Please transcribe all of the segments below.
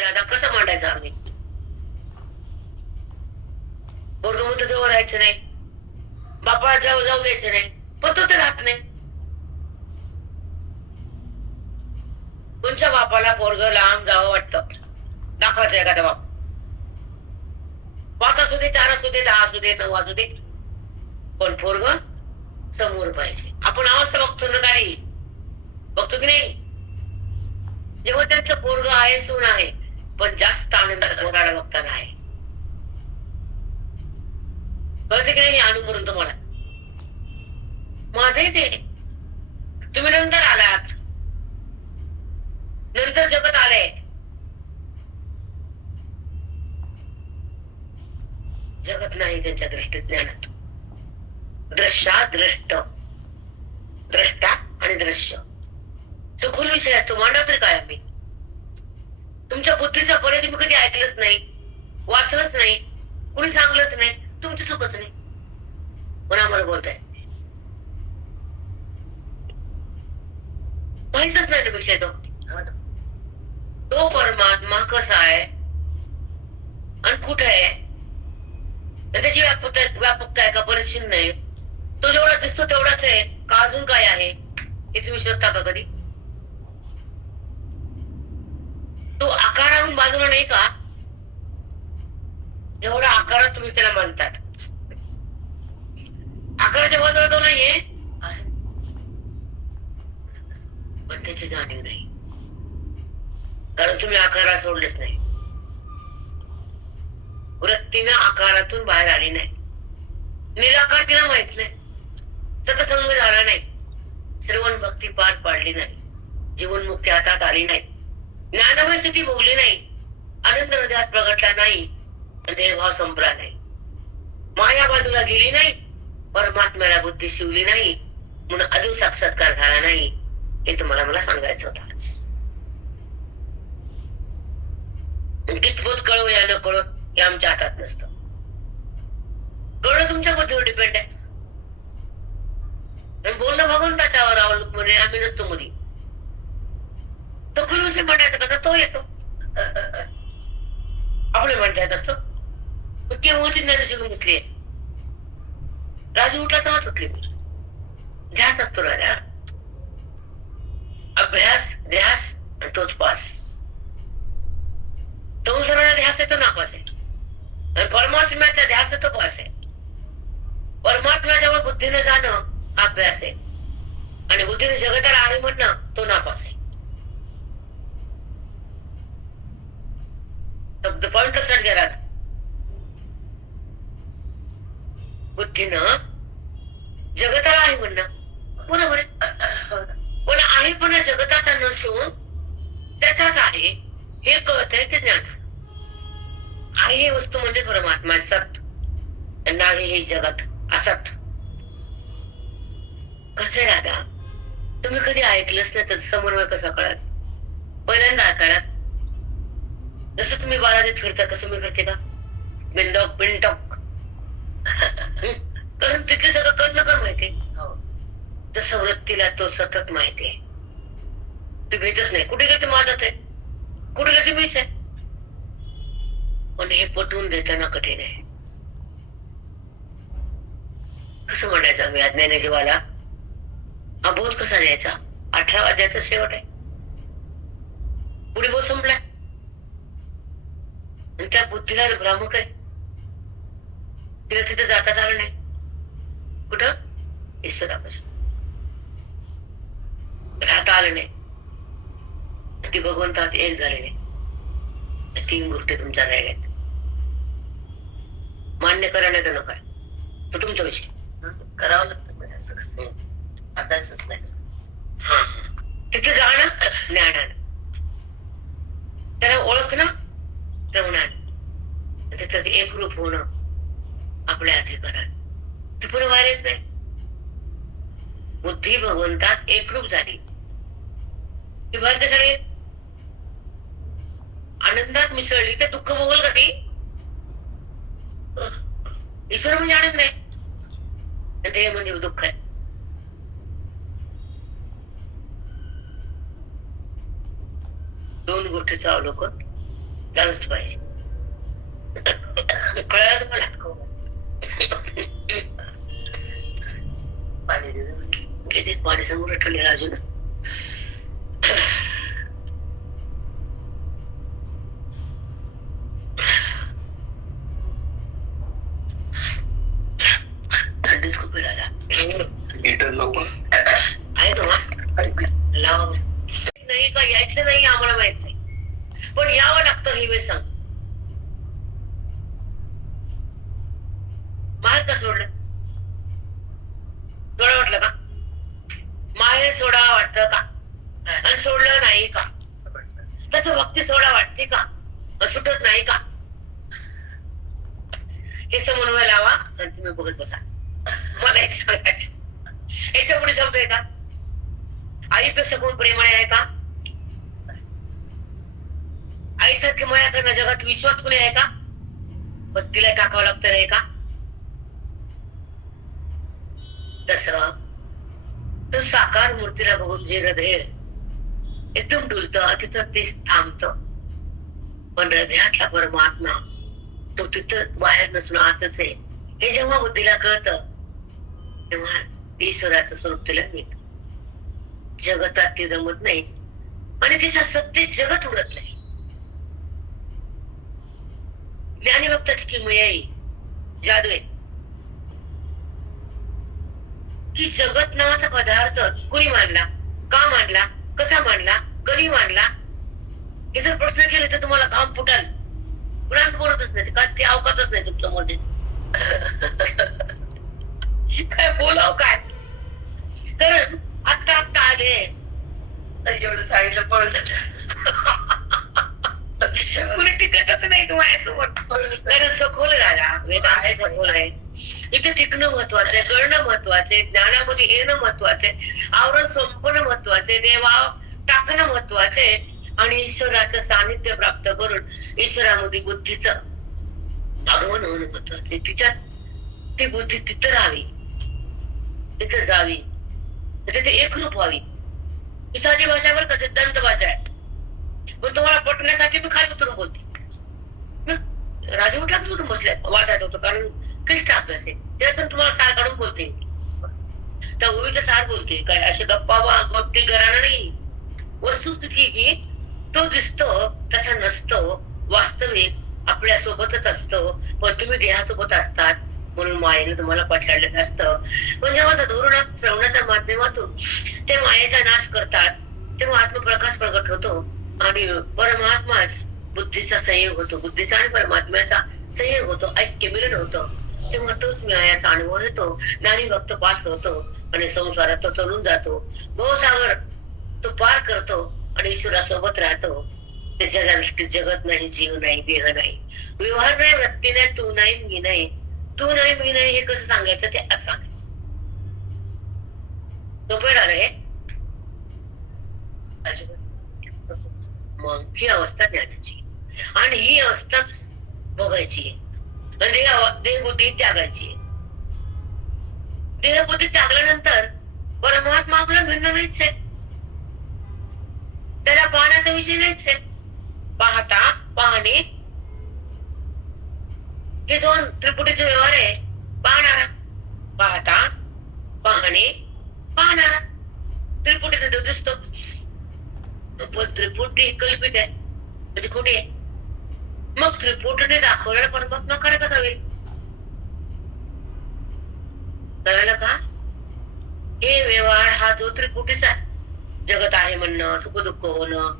आता कसं मांडायचं आम्ही? पोरगं तर जवळ राहायचं नाही, बापाला जवळ जाऊ द्यायचं नाही, पण तो तर राहत नाही. तुमच्या बापाला पोरग लांब जावं वाटतं, दाखवायचं एखादा बाप. 5 असू दे, 4 असू दे, 10 असू दे, 9 असू दे, पण पोरग समोर पाहिजे. आपण अवस्था बघतो ना काही, बघतो की नाही? जेव्हा त्यांचं पोरग आहे, सून आहे, पण जास्त आनंद पोराला बघताना आहे. कळते की नाही अनुभव तुम्हाला? माझंही ते. तुम्ही नंतर आलात, नंतर जगत आलंय. जगत नाही त्यांच्या दृष्टीत, ज्ञानात. दृष्ट, द्रष्टा आणि दृश्य सखोल विषय असतो. मांडव तरी काय आम्ही? तुमच्या बुद्धीचा पर्याय तुम्ही कधी ऐकलंच नाही, वाचलंच नाही, कुणी सांगलंच नाही, तुमचं चुकच नाही, पण आम्हाला बोलताय माहितच नाही. विषय तो परमात्मा कसा आहे आणि कुठे आहे, त्याची व्यापकता आहे का परिचिन नाही. तो जेवढा दिसतो तेवढाच आहे का अजून काय आहे हे तुम्ही शोधता का कधी? तो आकाराहून बाजूला नाही का? जेवढा आकारात तुम्ही त्याला मानतात, आकाराच्या बाजूला तो नाहीये, पण त्याची जाणीव नाही, कारण तुम्ही आकाराला सोडलेच नाही. वृत्तीनं आकारातून बाहेर आली नाही, निराकार तिला माहित नाही, सतसंग झाला नाही, श्रवण भक्ती पार पाडली नाही, जीवनमुक्ती हातात आली नाही, ज्ञानमय स्थिती भोगली नाही, आनंद हृदयात प्रगटला नाही, देहभाव संपला नाही, माया बाजूला गेली नाही, परमात्म्याला बुद्धी शिवली नाही, म्हणून अजून साक्षात्कार झाला नाही. हे तुम्हाला मला सांगायचं होतं. कितपत कळव या न कळव हे आमच्या हातात नसतं. कळलं तुमच्या बुद्धीवर डिपेंड आहे. बोलणं बघून त्याच्यावर अवलंबून आम्ही नसतो मुली. तो खुलून म्हणायचं कसा तो येतो आपल्या म्हणता येत असतो. केव्हाची ज्ञान शिकून घेतली आहे. राजू उठला तेव्हाच उठली मी. ध्यास असतो राजा, अभ्यास ध्यास आणि तोच पास. संसाराला ध्यास आहे तो नापास आहे, आणि परमात्म्याचा ध्यास आहे तो पास आहे. परमात्म्याजवळ बुद्धीने जाणं अभ्यास आहे, आणि बुद्धीने जगताला आहे म्हणणं तो नापास आहे. पॉइंट लक्षात घ्या. बुद्धीनं जगताला आहे म्हणणं बरोबर आहे, पण आहे पण जगताचा नसून त्याचाच आहे हे कळत आहे. ते ज्ञान आहे. ही वस्तू म्हणजे परमात्मा सत, नाही हे जगत असत. कसे राधा तुम्ही कधी ऐकलंच नाही तर समन्वय कसा कळत? पहिल्यांदा आकारात जसं तुम्ही बाळात फिरता तसं मी फिरते का? बिंडॉक बिंडॉक कारण तिथे सगळं कर्ण कर माहितीये, तसं वृत्तीला तो सतत माहितीये. तू भेटच नाही, कुठे गेले माझाच आहे, कुठे गेले मीच आहे. पण हे पटवून देताना कठीण आहे. कसं म्हणायचं आम्ही अज्ञानी जीवाला हा बोध कसा द्यायचा? 18 अध्यायाचा शेवट आहे, पुढे बोध संपला, आणि त्या बुद्धीला भ्रामक आहे. तिला तिथे जाता आलं नाही. कुठं? ईश्वरापासून राहता आलं नाही. ती भगवंतात एक झाले नाही. 3 गोष्टी तुमच्या राहिल्यात. मान्य करा नाही तर नका, तो तुमचा विषय. करावं लागतं, अभ्यासच नाही. हा तिथे जाणं ज्ञानानं, त्याला ओळखणं श्रवणानं, तिथं एकरूप होणं आपल्या अधिकारात. ते पुढे बाहेर येत नाही. बुद्धी भगवंतात एकरूप झाली ती बाहेर कशाला? आनंदात मिसळली ते दुःख भोगल का ती? ईश्वर म्हणजे आनंद नाही, ते म्हणजे दुःख आहे. दोन गोष्टीचं अवलोकन चालूच पाहिजे. कळलं तुम्हाला? पाणी किती पाणी समोर ठेवलेलं अजून. थंडीच खूप वेळाला हीटर लोक आहे तुम्हाला लाव नाही का? यायचं नाही आम्हाला माहित नाही, पण यावं लागतं ही वेळ सांग. माहेर का सोडलं? सोडा वाटलं का? माहेर सोडा वाटतं का? आणि सोडलं नाही का? तसं भक्ती सोडा वाटते का? सुटत नाही का? हे समन्वय लावा आणि तुम्ही बघत बसा. मला एक सांगायचं, याच्या पुढे शब्द आहे का? आईपेक्षा कोण प्रेमाने आहे का? आईसारखी माया करणं जगात विश्वात कुणी आहे का? पण तिला टाकावं लागतं नाही का? तस साकार मूर्तीला बघून जे हृदय एकदम डुलतं तिथं तेच थांबतं. पण हृदयातला परमात्मा तो तिथं बाहेर नसून आतच आहे हे जेव्हा बुद्धीला कळतं तेव्हा ईश्वराचं स्वरूप तिला मिळतं. जगतात ती जमत नाही आणि तिच्या सत्य जगत उडत नाही. ज्ञानी भक्ताची किमयाई जादू आहे की जगत नावाचा पदार्थ कुणी मांडला, का मांडला, कसा मांडला, कधी मांडला, हे जर प्रश्न केले तर तुम्हाला घाम फुटाल. कुणाला बोलतच नाही का? ते अवकातच नाही तुमचं मध्ये. काय बोलाव काय? कारण आत्ता आत्ता आले एवढं सांगितलं पळत कुणी टिकतच नाही तुम्हाला. कारण सखोल राजा वेदांत आहे, सखोल आहे. इथे टिकणं महत्वाचं, कळणं महत्वाचे, ज्ञानामध्ये येणं महत्वाचे, आवरण संपणं महत्वाचे, देवा टाकणं महत्वाचे आणि ईश्वराचं सानिध्य प्राप्त करून ईश्वरामध्ये बुद्धीचं आगमन होणं महत्वाचे. तिच्यात ती बुद्धी तिथं राहावी, तिथं जावी, तिथे एकरूप व्हावी. ही साधी भाषावर का सिद्धांत भाषा आहे, पण तुम्हाला पटण्यासाठी मी खाली उतरून बोलते. राजवटला उठून बसले वाचायचं होतं कारण क्लिष्ट अभ्यास आहे, त्यातून तुम्हाला सार काढून बोलते. त्या ओळीचं सार बोलते, काय असे गप्पा गप्पी घराणं नाही. वस्तुस्थिती ही तो दिसतो तसा नसतो, वास्तविक आपल्या सोबतच असतो, पण तुम्ही देहासोबत असतात म्हणून मायेने तुम्हाला पछाडलेलं असतं. पण जेव्हा धोरण श्रवणाच्या माध्यमातून ते मायेचा नाश करतात तेव्हा आत्मप्रकाश प्रगट होतो आणि परमात्माच बुद्धीचा संयोग होतो, बुद्धीचा आणि परमात्म्याचा संयोग होतो, ऐक्य मिलन होतं. तेव्हा तोच मिळायाचा अनुभव येतो, ज्ञानी भक्त पास होतो आणि संसारात तो तरुण जातो, भवसागर तो पार करतो आणि ईश्वरासोबत राहतो. त्याच्या दृष्टीत जगत नाही, जीव नाही, देह नाही, व्यवहार नाही, वृत्ती नाही, तू नाही, मी नाही, तू नाही, मी नाही. हे कसं सांगायचं ते असं सांगायचं. सोपं झालं हे. मग ही अवस्था ज्ञानाची आणि ही अवस्थाच बघायची म्हणजे देहबुद्धी त्यागायची. देहबुद्धी त्यागल्यानंतर परमात्मा आपला भिन्न नाहीच आहे, त्याला पाहण्याचा विषय नाहीच आहे. पाहता पाहणे हे दोन त्रिपुटीचे व्यवहार आहे. पाहणारा पाहता, पाहणे पाहणारा. त्रिपुटीने तो दिसतो, पण त्रिपुटी कल्पित आहे म्हणजे खोटी आहे. मग त्रिपुटीने दाखवलेला परमात्मा खरा कसा होईल? कळलं का? हे व्यवहार हा जो त्रिपुटीचा जगत आहे म्हणणं, सुख दुःख होणं,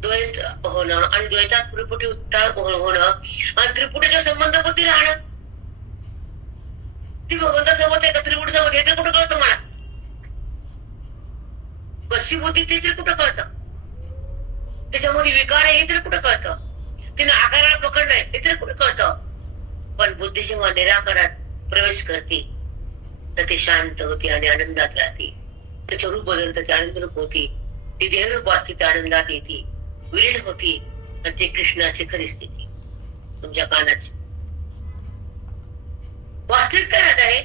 द्वैत होणं आणि द्वैतात त्रिपुटी उत्तार होणं आणि त्रिपुटीचा संबंध बुद्धी राहणं. ती भगवंतासोबत आहे का त्रिपुटीचा मध्ये ते कुठं कळतं मला? कशी बुद्धी ते कुठं कळतं? त्याच्यामध्ये विकार आहे हे तरी कुठं कळतं? तिने आकाराला पकडलंय हे तरी कुठं कळतं? पण बुद्धी जेव्हा निराकारात प्रवेश करते तर ती शांत होती आणि आनंदात राहते. त्याचं रूप बदलतं, ती आनंद रूप होती, ती देहरूप असते, ती आनंदात येते, विलीन होती आणि ती कृष्णाची खरी स्थिती तुमच्या कानाची वास्तविकता राहत आहे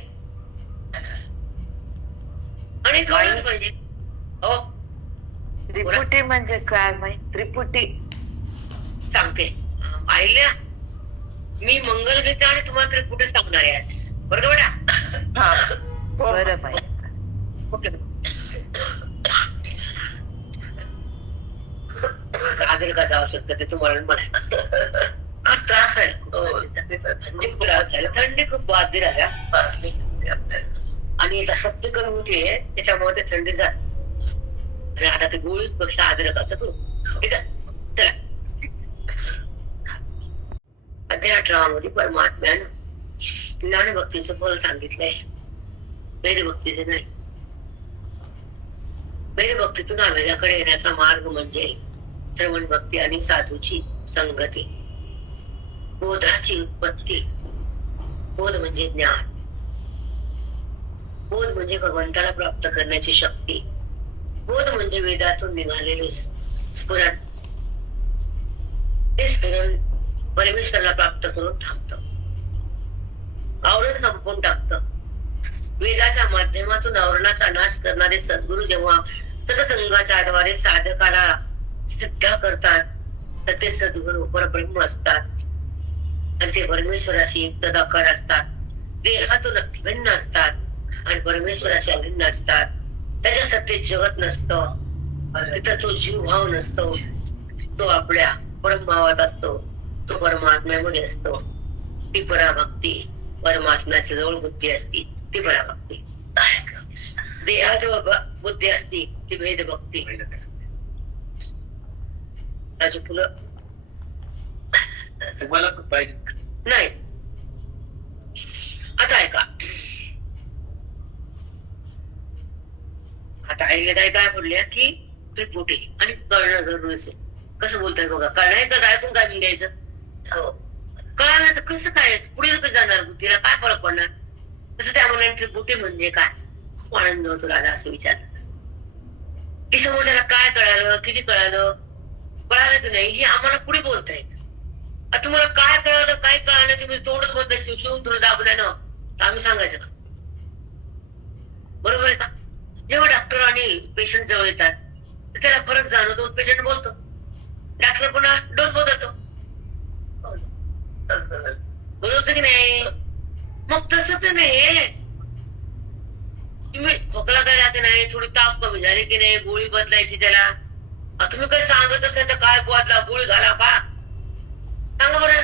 आणि कळलंच पाहिजे. हो त्रिपुटी म्हणजे काय माहिती? त्रिपुटी सांगते आईल्या मी मंगल घेते आणि तुम्हाला त्रिपुटी सांगणार आहे आज. बरोबर बेटा? हा बरं बाई. ओके. आधी कसं आवश्यक ते तुम्हाला मला खूप त्रास व्हायला. थंडी खूप त्रास झाला. थंडी खूप बाधी राहिल्या आणि आता शक्ती कमी होतीये त्याच्यामुळे ते थंडी झाली. आणि आता ते गोळीच पेक्षा अद्रकाचं करू. ठीक आहे, चला. अध्याय 18 मध्ये परमात्म्यानं ज्ञान भक्तीचं फळ सांगितलंय, वेद भक्तीचे नाही. वेद भक्तीतून आवेगाकडे येण्याचा मार्ग म्हणजे श्रवण भक्ती आणि साधूची संगती. बोधाची उत्पत्ती. बोध म्हणजे ज्ञान. बोध म्हणजे भगवंताला प्राप्त करण्याची शक्ती. बोध म्हणजे वेदातून निघालेले स्फुरण. ते स्फुरण परमेश्वराला प्राप्त करून थांबतं, आवरण संपून टाकतं. वेदाच्या माध्यमातून आवरणाचा नाश करणारे सद्गुरु जेव्हा सत्संगाच्या द्वारे साधकाला सिद्ध करतात तर ते सद्गुरु परब्रह्म असतात आणि ते परमेश्वराशी एकतादाकार असतात. देहातून भिन्न असतात आणि परमेश्वराशी अभिन्न असतात. त्याच्या सत्तेत जगत नसतं, तिथं तो जीवभाव नसतो, तो आपल्या परमभावात असतो, तो परमात्म्यामध्ये असतो. ती पराभक्ती परमात्म्याच्या जवळ बुद्धी असती, ती पराभक्ती. देहाजवळ बुद्धी असती, ती भेद भक्ती. राजू फुलं तुम्हाला पाहिजे नाही. आता ऐका, आता आईला काय बोलल्या की त्रिपुटी आणि कळणं जरुरीच आहे. कसं बोलताय बघा, कळणं तर काय जाणून घ्यायचं. कळालं तर कसं काय पुढे कसं जाणार, बुद्धीला काय फरक पडणार. तसं त्या मुलांनी त्रिपुटी म्हणजे काय, खूप आनंद होतो राजा असं विचारलं की समोर त्याला काय कळालं, किती कळालं, कळालं की नाही हे आम्हाला पुढे बोलतायत. आता तुम्हाला काय कळालं काय कळालं तुम्ही तोडत बोलताय, शिवशिवून तुला दाबल्यानं तर आम्ही सांगायचं का? बरोबर आहे का? जेव्हा डॉक्टर आणि पेशंट जवळ येतात तर त्याला फरक जाणवतो, पेशंट बोलतो, डॉक्टर पुन्हा डोस बदलतो, बदलतो की नाही. मग तसंच नाही, तुम्ही खोकला केला की नाही, थोडी ताप कमी झाली की नाही, गोळी बदलायची त्याला. तुम्ही काही सांगत असेल तर काय बदला, गोळी घाला का, सांगा बरं.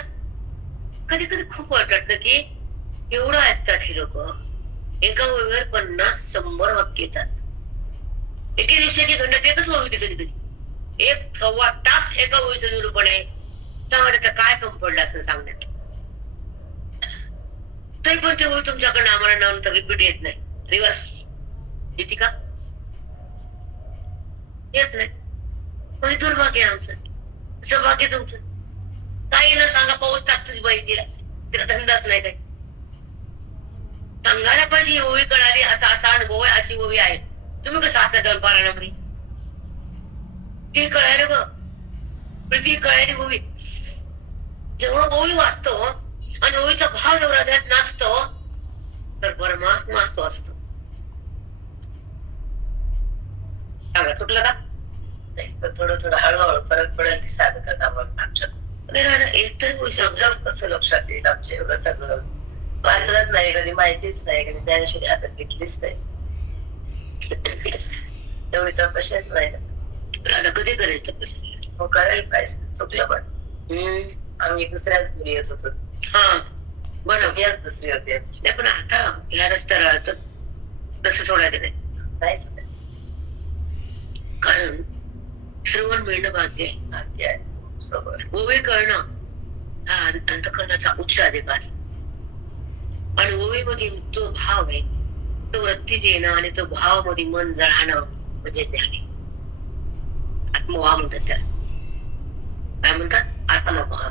कधी कधी खूप वाटत की एवढं ऐकतात ही लोक, एका ओळीवर 50-100 वाक्य येतात. एके दिवसाची घंटा एकच ओळी होती. कधी कधी 1-1.25 तास एका ओळीचं निरूपण आहे. सांगा त्याचा काय कम पडला असं सांगण्यात. तरी पण ते ओळी तुमच्याकडनं आम्हाला नंतर रिपीट येत नाही, रिवर्स येते का? येत नाही. मग दुर्भाग्य आमचं, सौभाग्य तुमचं. काही न सांगा पाऊस टाकतोच बाई, तिला धंदाच नाही काही. सांगायला पाहिजे ओवी कळाली, असा असा अनुभव आहे, अशी ओवी आहे. तुम्ही कसं असल्या जाऊन पारायणामध्ये ती कळायला ग, पण ती कळायली ओवी. जेव्हा ओवी वाचतो आणि ओवीचा भाव जेव्हा हृदयात नसतो तर परमात्मा असतो असतो. सांगा चुकलं का? थोडं थोडं हळूहळू फरक पडेल की साधकात आमच्या. अरे राजा एकतरी गोष्ट एकदम कसं लक्षात येईल आमच्या एवढं सगळं वाचलंच नाही, कधी माहितीच नाही, कधी ज्ञानेश्वरी हातात घेतलीच नाही. तेवढी तपश्याच नाही ना. आता कधी करायचं तपश्या? हो करायला पाहिजे. चुकलं पण आम्ही दुसऱ्याच घरी येत होतो. हा बरं, याच दुसरी होती आमची. नाही पण आता ह्या रस्त्याला तसं सोडायचं नाही. नाहीच कारण श्रवण मिळणं भाग्य आहे. भाग्य आहे सोबत. ओवी कळणं हा अंतःकरणाचा उच्च अधिकार आहे. आणि ओवीमध्ये तो भाव आहे, तो वृत्तीत येणं आणि तो भाव मध्ये मन जळणं म्हणजे ज्ञान आहे. आत्मभाव म्हणतात त्याला. काय म्हणतात? आत्मभाव.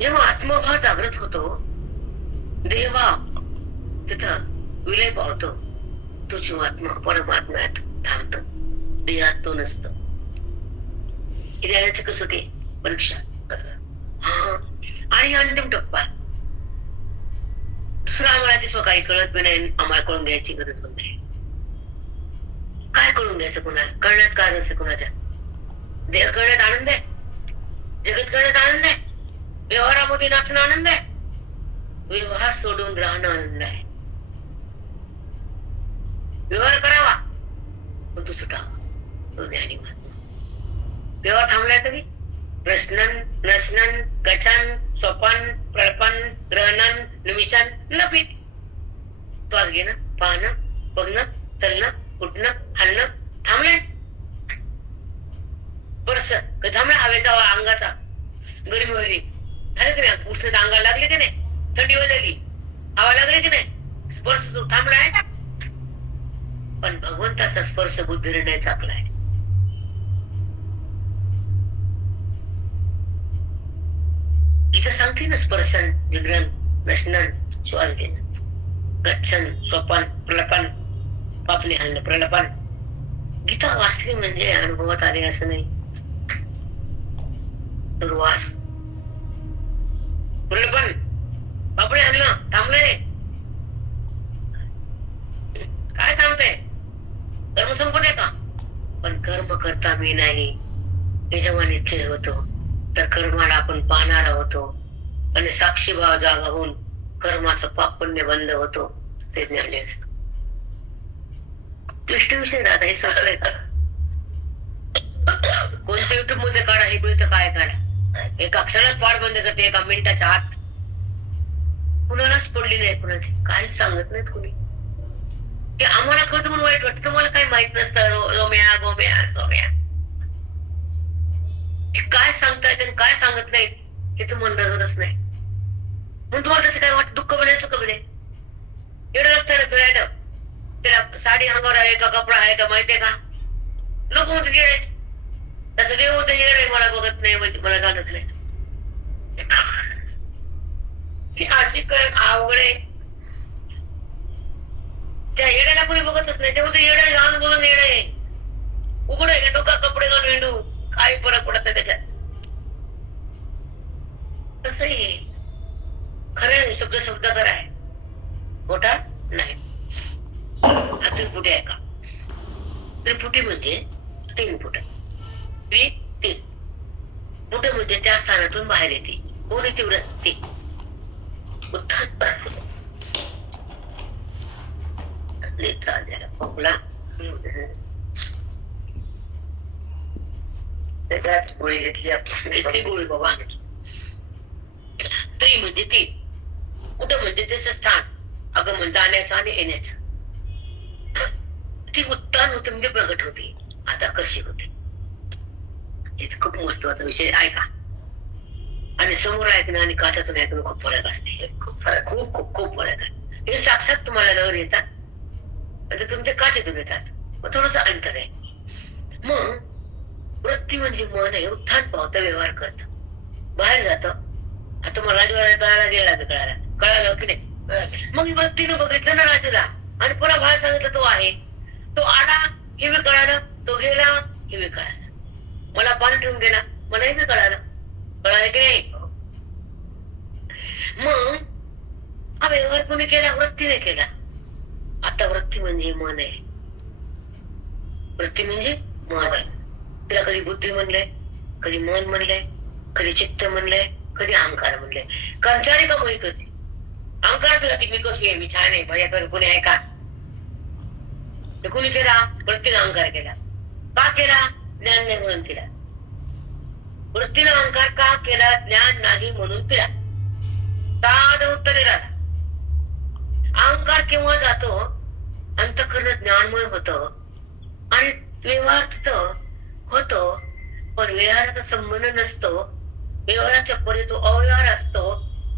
जेव्हा आत्मभाव जागृत होतो, देहभाव तिथं विलय पावतो, तो जीवात्मा परमात्म्यात थांबतो, देहात तो नसतो. देण्याचं कसोटी परीक्षा. हा आणि अंतिम टप्पा दुसरं आम्हाला ते स्वकाही कळत बी नाही, आम्हाला कळून घ्यायची गरज पण नाही. काय कळून घ्यायचं कोणाला? कळण्यात काय नसतं कोणाच्या. देह कळण्यात आनंद आहे, जगत करण्यात आनंद आहे, व्यवहारामध्ये नाचणं आनंद आहे, व्यवहार सोडून राहणं आनंद आहे. व्यवहार करावा पण तो सुटावा, तो ज्ञानी महात्मा. व्यवहार थांबलाय तरी प्रश्नन नशनन गचन स्वपन प्रळपन ग्रहणन निमिषण लपित. श्वास घेणं, पाहणं, बघणं, चलणं, उठणं, हलणं थांबले. स्पर्श थांबला, हवेचा अंगाचा, गरमी होईल झालं की नाही, उष्णता अंगाला लागली की नाही, थंडी वाजली, हवा लागली की नाही, स्पर्श थांबलाय. पण भगवंताचा स्पर्श बुद्धीने नाही चाकलाय. इथं सांगते ना, स्पर्शन जिग्रन नशनन श्वास घेणं, गच्छन स्वपन प्रलपन, पापणी हलणं प्रलपन. गीता वाचली म्हणजे अनुभवात आले असं नाही. दुर्वास प्रलपन पापणी हलणं थांबले. काय थांबते? कर्म संपते का? पण कर्म करता मी नाही हे जेव्हा निश्चय होतो, तर कर्माला आपण पाहणारा होतो आणि साक्षी भाव जागा होऊन कर्माचं पाप पुण्य बंद होतो. ते ज्ञानी असत. क्लिष्ट विषय दादा, हे सांगताय का? कोणत्या युट्यूब मध्ये काढा, हे मिळतं काय काढा, एका क्षणात पाठ बंद करते, एका मिनिटाच्या आत. कुणालाच पडली नाही, कुणाची काय सांगत नाहीत कुणी. ते आम्हाला कळतं म्हणून वाईट वाटतं, तुम्हाला काही माहित नसतं. रोम्या गोम्या सोम्या काय सांगतायत आणि काय सांगत नाहीत हे तुम्हाला नजरच नाही. म्हणून तुम्हाला त्याचं काय वाटत, दुःख बनायचं का बने? एवढं रस्त्याला फिरायला, त्याला साडी अंगावर आहे का, कपडा आहे का माहितीये का? लोक म्हणतात येडे, तसं देव होतं येडे, मला बघत नाही, मला जाणत नाही. अशी काय अवघडे, त्या येड्याला कोणी बघतच नाही. तेव्हा ते येडा लहान बोलून येडे उघडे हिंडू का कपडे घालून हिंडू, काही फरक पडत नाही त्याच्यात. तसही खरं शब्द शब्द कराय मोठा नाही. हा त्रिपुटी आहे का? त्रिपुटी म्हणजे 3 फुट, 3 फुट म्हणजे त्या स्थानातून बाहेर येते. कोण येते? वृत्ती, उत्थान. खोकला त्याच्यात गोळी घेतली, आपण गोळी बाबा. त्रि म्हणजे 3, कुठं म्हणजे त्याचं स्थान, आगमन जाण्याचं आणि येण्याचं. ती उत्तान होते म्हणजे प्रगट होते. आता कशी होते हे खूप महत्वाचा विषय. ऐका, आणि समोर ऐकणं आणि काचातून ऐकणं खूप फरक असते. खूप फरक, खूप खूप खूप फरक आहे. हे साक्षात तुम्हाला लहर येतात म्हणजे तुमच्या काचेतून येतात, मग थोडस अंतर आहे. मग वृत्ती म्हणजे मन आहे, उत्थान पावतं, व्यवहार करत, बाहेर जात. आता मला कळायला गेला कळालं की नाही? मग वृत्तीनं बघितलं ना राजूला, आणि पुन्हा बाहेर सांगितलं तो आहे, तो आला हे मी कळालं, तो गेला हे मी कळालं, मला पाणी ठेवून गेला मलाही मी कळालं. कळालं की नाही? मग हा व्यवहार कोणी केला? वृत्तीने केला. आता वृत्ती म्हणजे मन आहे. वृत्ती म्हणजे मन आहे. तिला कधी बुद्धी म्हणलंय, कधी मन म्हणलंय, कधी चित्त म्हणलंय, कधी अहंकार म्हणलंय. कंचारी का मोही कधी अहंकार तुला की मी कशी आहे, मी छान आहे, माझ्याकडे कोणी आहे का? ते कोणी केला? वृत्तीने अहंकार केला. का केला? ज्ञान नाही म्हणून केला. वृत्तीने अहंकार का केला? ज्ञान नाही म्हणून केला. साध उत्तरे राहा. अहंकार केव्हा जातो? अंतःकरण ज्ञानमय होत आणि व्यवहार होतो, पण व्यवहाराचा संबंध नसतो. व्यवहाराच्या परी तो अव्यवहार असतो,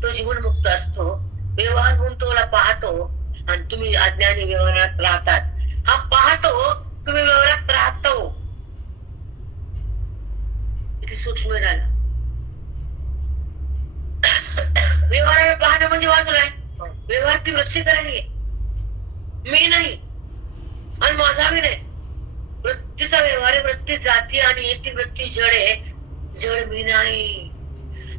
तो जीवनमुक्त असतो. व्यवहार होऊन तोला पाहतो आणि तुम्ही अज्ञानी व्यवहारात राहतात. हा पाहतो, तुम्ही व्यवहारात राहतो. किती सूक्ष्म झालं. व्यवहाराला पाहणं म्हणजे वाचलं आहे. व्यवहार ती वृत्ती करायली, मी नाही आणि माझा मी नाही. वृत्तीचा व्यवहार आहे. वृत्ती जाती आणि येती. वृत्ती जड आहे, जड मी नाही.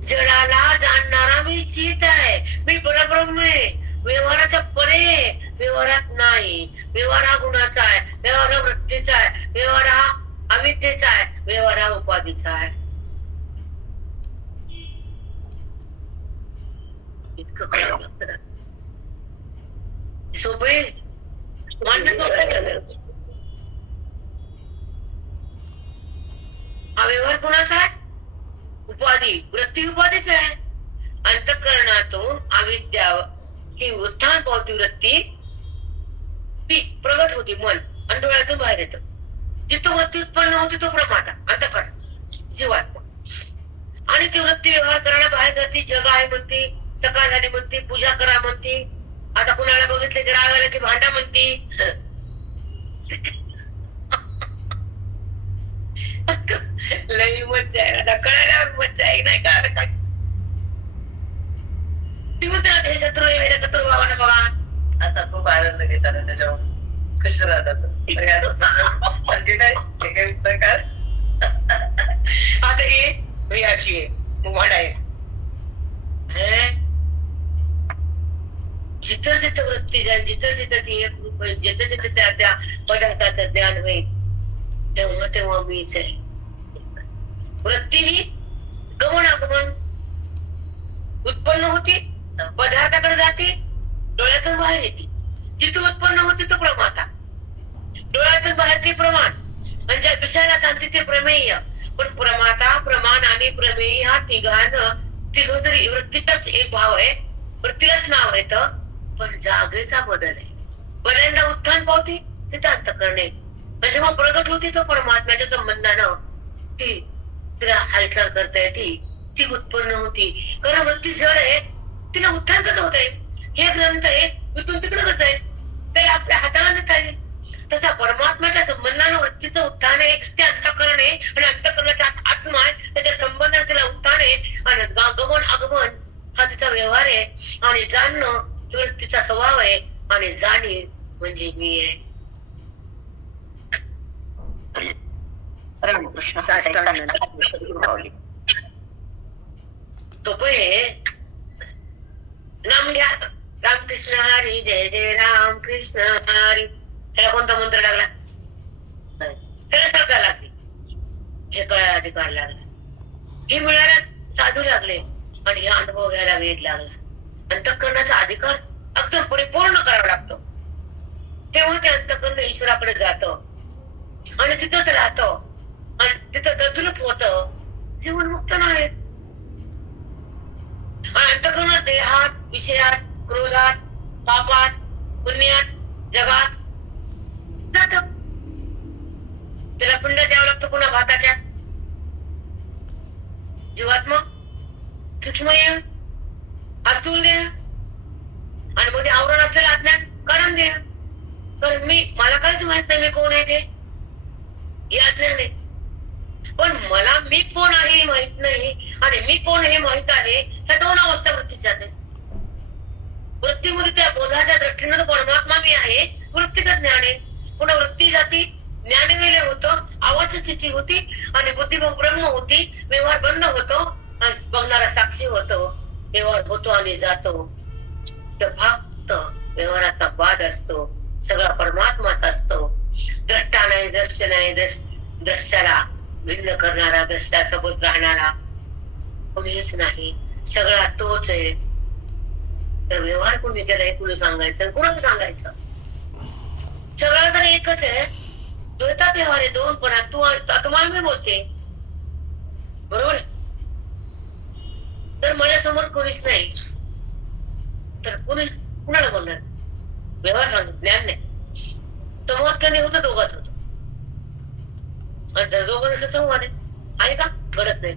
जडाला जाणणारा मी चित आहे, मी परब्रह्म आहे. व्यवहाराच्या परे, व्यवहारात नाही. व्यवहार हा गुणाचा आहे, व्यवहार हा वृत्तीचा आहे, व्यवहार हा अविद्येचा आहे, व्यवहार हा उपाधीचा आहे. इतकं करावं लागतं ना. सोपं आहे मांडणं सोपं आहे. हा व्यवहार कोणाचा आहे? उपाधी, वृत्ती उपाधीच आहे. अंतःकरणातून अविद्या ही उत्थान पावती वृत्ती ती प्रगट होती मन आणि डोळ्यातून बाहेर येतं. जिथं वृत्ती उत्पन्न होती तो प्रमाता अंतःकरण जीवात्मा. आणि ती वृत्ती व्यवहार करायला बाहेर जाते. जग आहे म्हणते, सकाळ झाली म्हणते, पूजा करा म्हणते. आता कुणाला बघितले की राग आला की भांडा म्हणते. लई मज्जा आहे. आता कळायला मज्जा आहे नाही का? ती म्हणते हे शत्रू आहे, हे शत्रू भावाने बघा. असा खूप आनंद घेताना त्याच्यावर खुश राहतात. म्हणजे काय हे काही प्रकार. आता हे मी अशी आहे मग वाडा आहे. जिथं जिथं वृत्ती जाईल, जिथं जिथं ती एक रूप होईल, जिथं जिथं त्या त्या पदार्थाचं ज्ञान होईल, तेव्हा तेव्हा मीच आहे. वृत्ती ही गमनागमन उत्पन्न होती, पदार्थाकडे जाते, डोळ्यातून बाहेर येते. जिथं उत्पन्न होते तो प्रमाता, डोळ्यातून बाहेर ते प्रमाण, आणि ज्या विषयाला सांगते ते प्रमेय. पण प्रमाता, प्रमाण आणि प्रमेय हा तिघ जरी वृत्तीतच एक भाव आहे, वृत्तीलाच नाव येतं, पण जागेचा बदल आहे. पहिल्यांदा उत्थान पावती तिथं अंतःकरणे, जेव्हा प्रगट होती तो परमात्म्याच्या संबंधानं ती तिला हालचाल करता येते, ती उत्पन्न होती. कारण वृत्ती जड आहे, तिला उत्थान कसं होत आहे? हे ग्रंथ आहे, इथून तिकडे कसं आहे ते आपल्या हाताला देता येईल. तसा परमात्म्याच्या संबंधानं वृत्तीचं उत्थान आहे, ते अंतःकरण आहे, आणि अंतःकरणाचा आत्मा आहे, त्याच्या संबंधात तिला उत्थान आहे. आणि गमन आगमन हा तिचा व्यवहार आहे. आणि जाणणं वृत्तीचा स्वभाव आहे, आणि जाणीव म्हणजे मी आहे. रामकृष्ण सोपं आहे. नाम घ्या, रामकृष्ण हरी, जय जय राम कृष्ण हरी. त्याला कोणता मंत्र लागला? त्याला श्रद्धा लागली, हे कळायला अधिकार लागला, हे मिळायला साधू लागले, आणि हे अनुभव घ्यायला वेद लागला. अंतःकरणाचा अधिकार अगदी परिपूर्ण करावा लागतो, तेव्हा ते अंतःकरण ईश्वराकडे जात आणि तिथंच राहत, आणि तिथं दद्रुप होत, जीवन मुक्त नाही. आणि अंतःकरण देहात, विषयात, क्रोधात, पापात, पुण्यात, जगात जात. त्याला पिंड द्यावं लागतं पुन्हा भाताच्या. जीवात्मा सूक्ष्म असून दे, आणि मध्ये आवरण असलेलं अज्ञान कारण दे. तर मला काहीच माहित नाही मी कोण आहे ते, हे अज्ञान आहे. पण मला मी कोण आहे हे माहित नाही, आणि मी कोण हे माहित आहे, ह्या दोन अवस्था वृत्तीच्याच आहे. वृत्तीमध्ये त्या बोधाच्या दृष्टीनं परमात्मा मी आहे, वृत्तीचं ज्ञान आहे. पुन्हा वृत्ती जाती, ज्ञान वेळे होतं, अवस्था स्थिती होती, आणि बुद्धिभाव ब्रह्म होती, व्यवहार बंद होतो, आणि बघणारा साक्षी होतो, व्यवहार होतो आणि जातो. फक्त व्यवहाराचा बाद असतो, सगळा परमात्माचा असतो. द्रष्टा नाही, दृश्य नाही, दृश्याला भिन्न करणारा, दृश्यासोबत राहणारा कोणीच नाही, सगळा तोच आहे. तर व्यवहार कोणी केला हे कुणी सांगायचं, कुणाला सांगायचं? सगळं तर एकच आहे, द्वैतात व्यवहार आहे दोन. पण तुम्हाला मी बोलते बरोबर, तर माझ्या समोर कोणीच नाही, तर कुणाला बोलणार? व्यवहार सांगतो, ज्ञान नाही. संवाद करणे होतं, दोघात होतो, आणि दोघांचा संवाद आहे का? घडत नाही.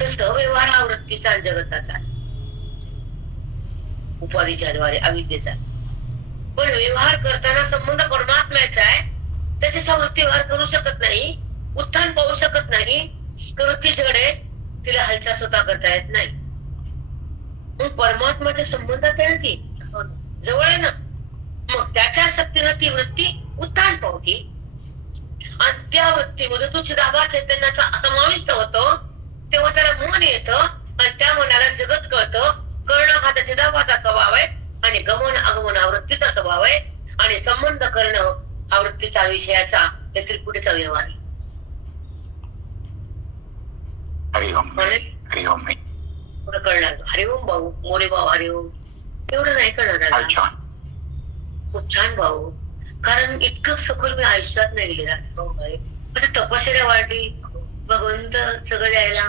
तर सव्यवहार हा वृत्तीचा आणि जगताचा, उपाधीच्या द्वारे अविद्येचा. पण व्यवहार करताना संबंध परमात्म्याचा आहे, त्याच्या वृत्ती व्यवहार करू शकत नाही, उत्थान पाहू शकत नाही. वृत्ती जड आहे, तिला हालचाल स्वतः करता येत नाही. मग परमात्म्याच्या संबंधात आहे ती जवळ आहे ना, मग त्याच्या शक्तीनं ती वृत्ती उत्थान पावती, आणि त्या वृत्तीमध्ये तो चिदाभास चैतन्याचा समाविष्ट होतो. तेव्हा त्याला मन येतं, आणि त्या मनाला जगत कळतं. करणं हा त्या चिदाभासाचा स्वभाव आहे, आणि गमन आगमन हा वृत्तीचा स्वभाव आहे, आणि संबंध करणं हा वृत्तीचा विषयाचा त्या त्रिपुटीचा व्यवहार आहे. हरिओम हरिओम पुढे कळणार हरिओम भाऊ, मोरे भाऊ हरिओम, एवढं नाही करणार दादा. अच्छा. खूप छान भाऊ. कारण इतकं सखोल मी आयुष्यात नाही गेलेला. म्हणजे तपश्चर्या वाढली, भगवंत सगळं द्यायला,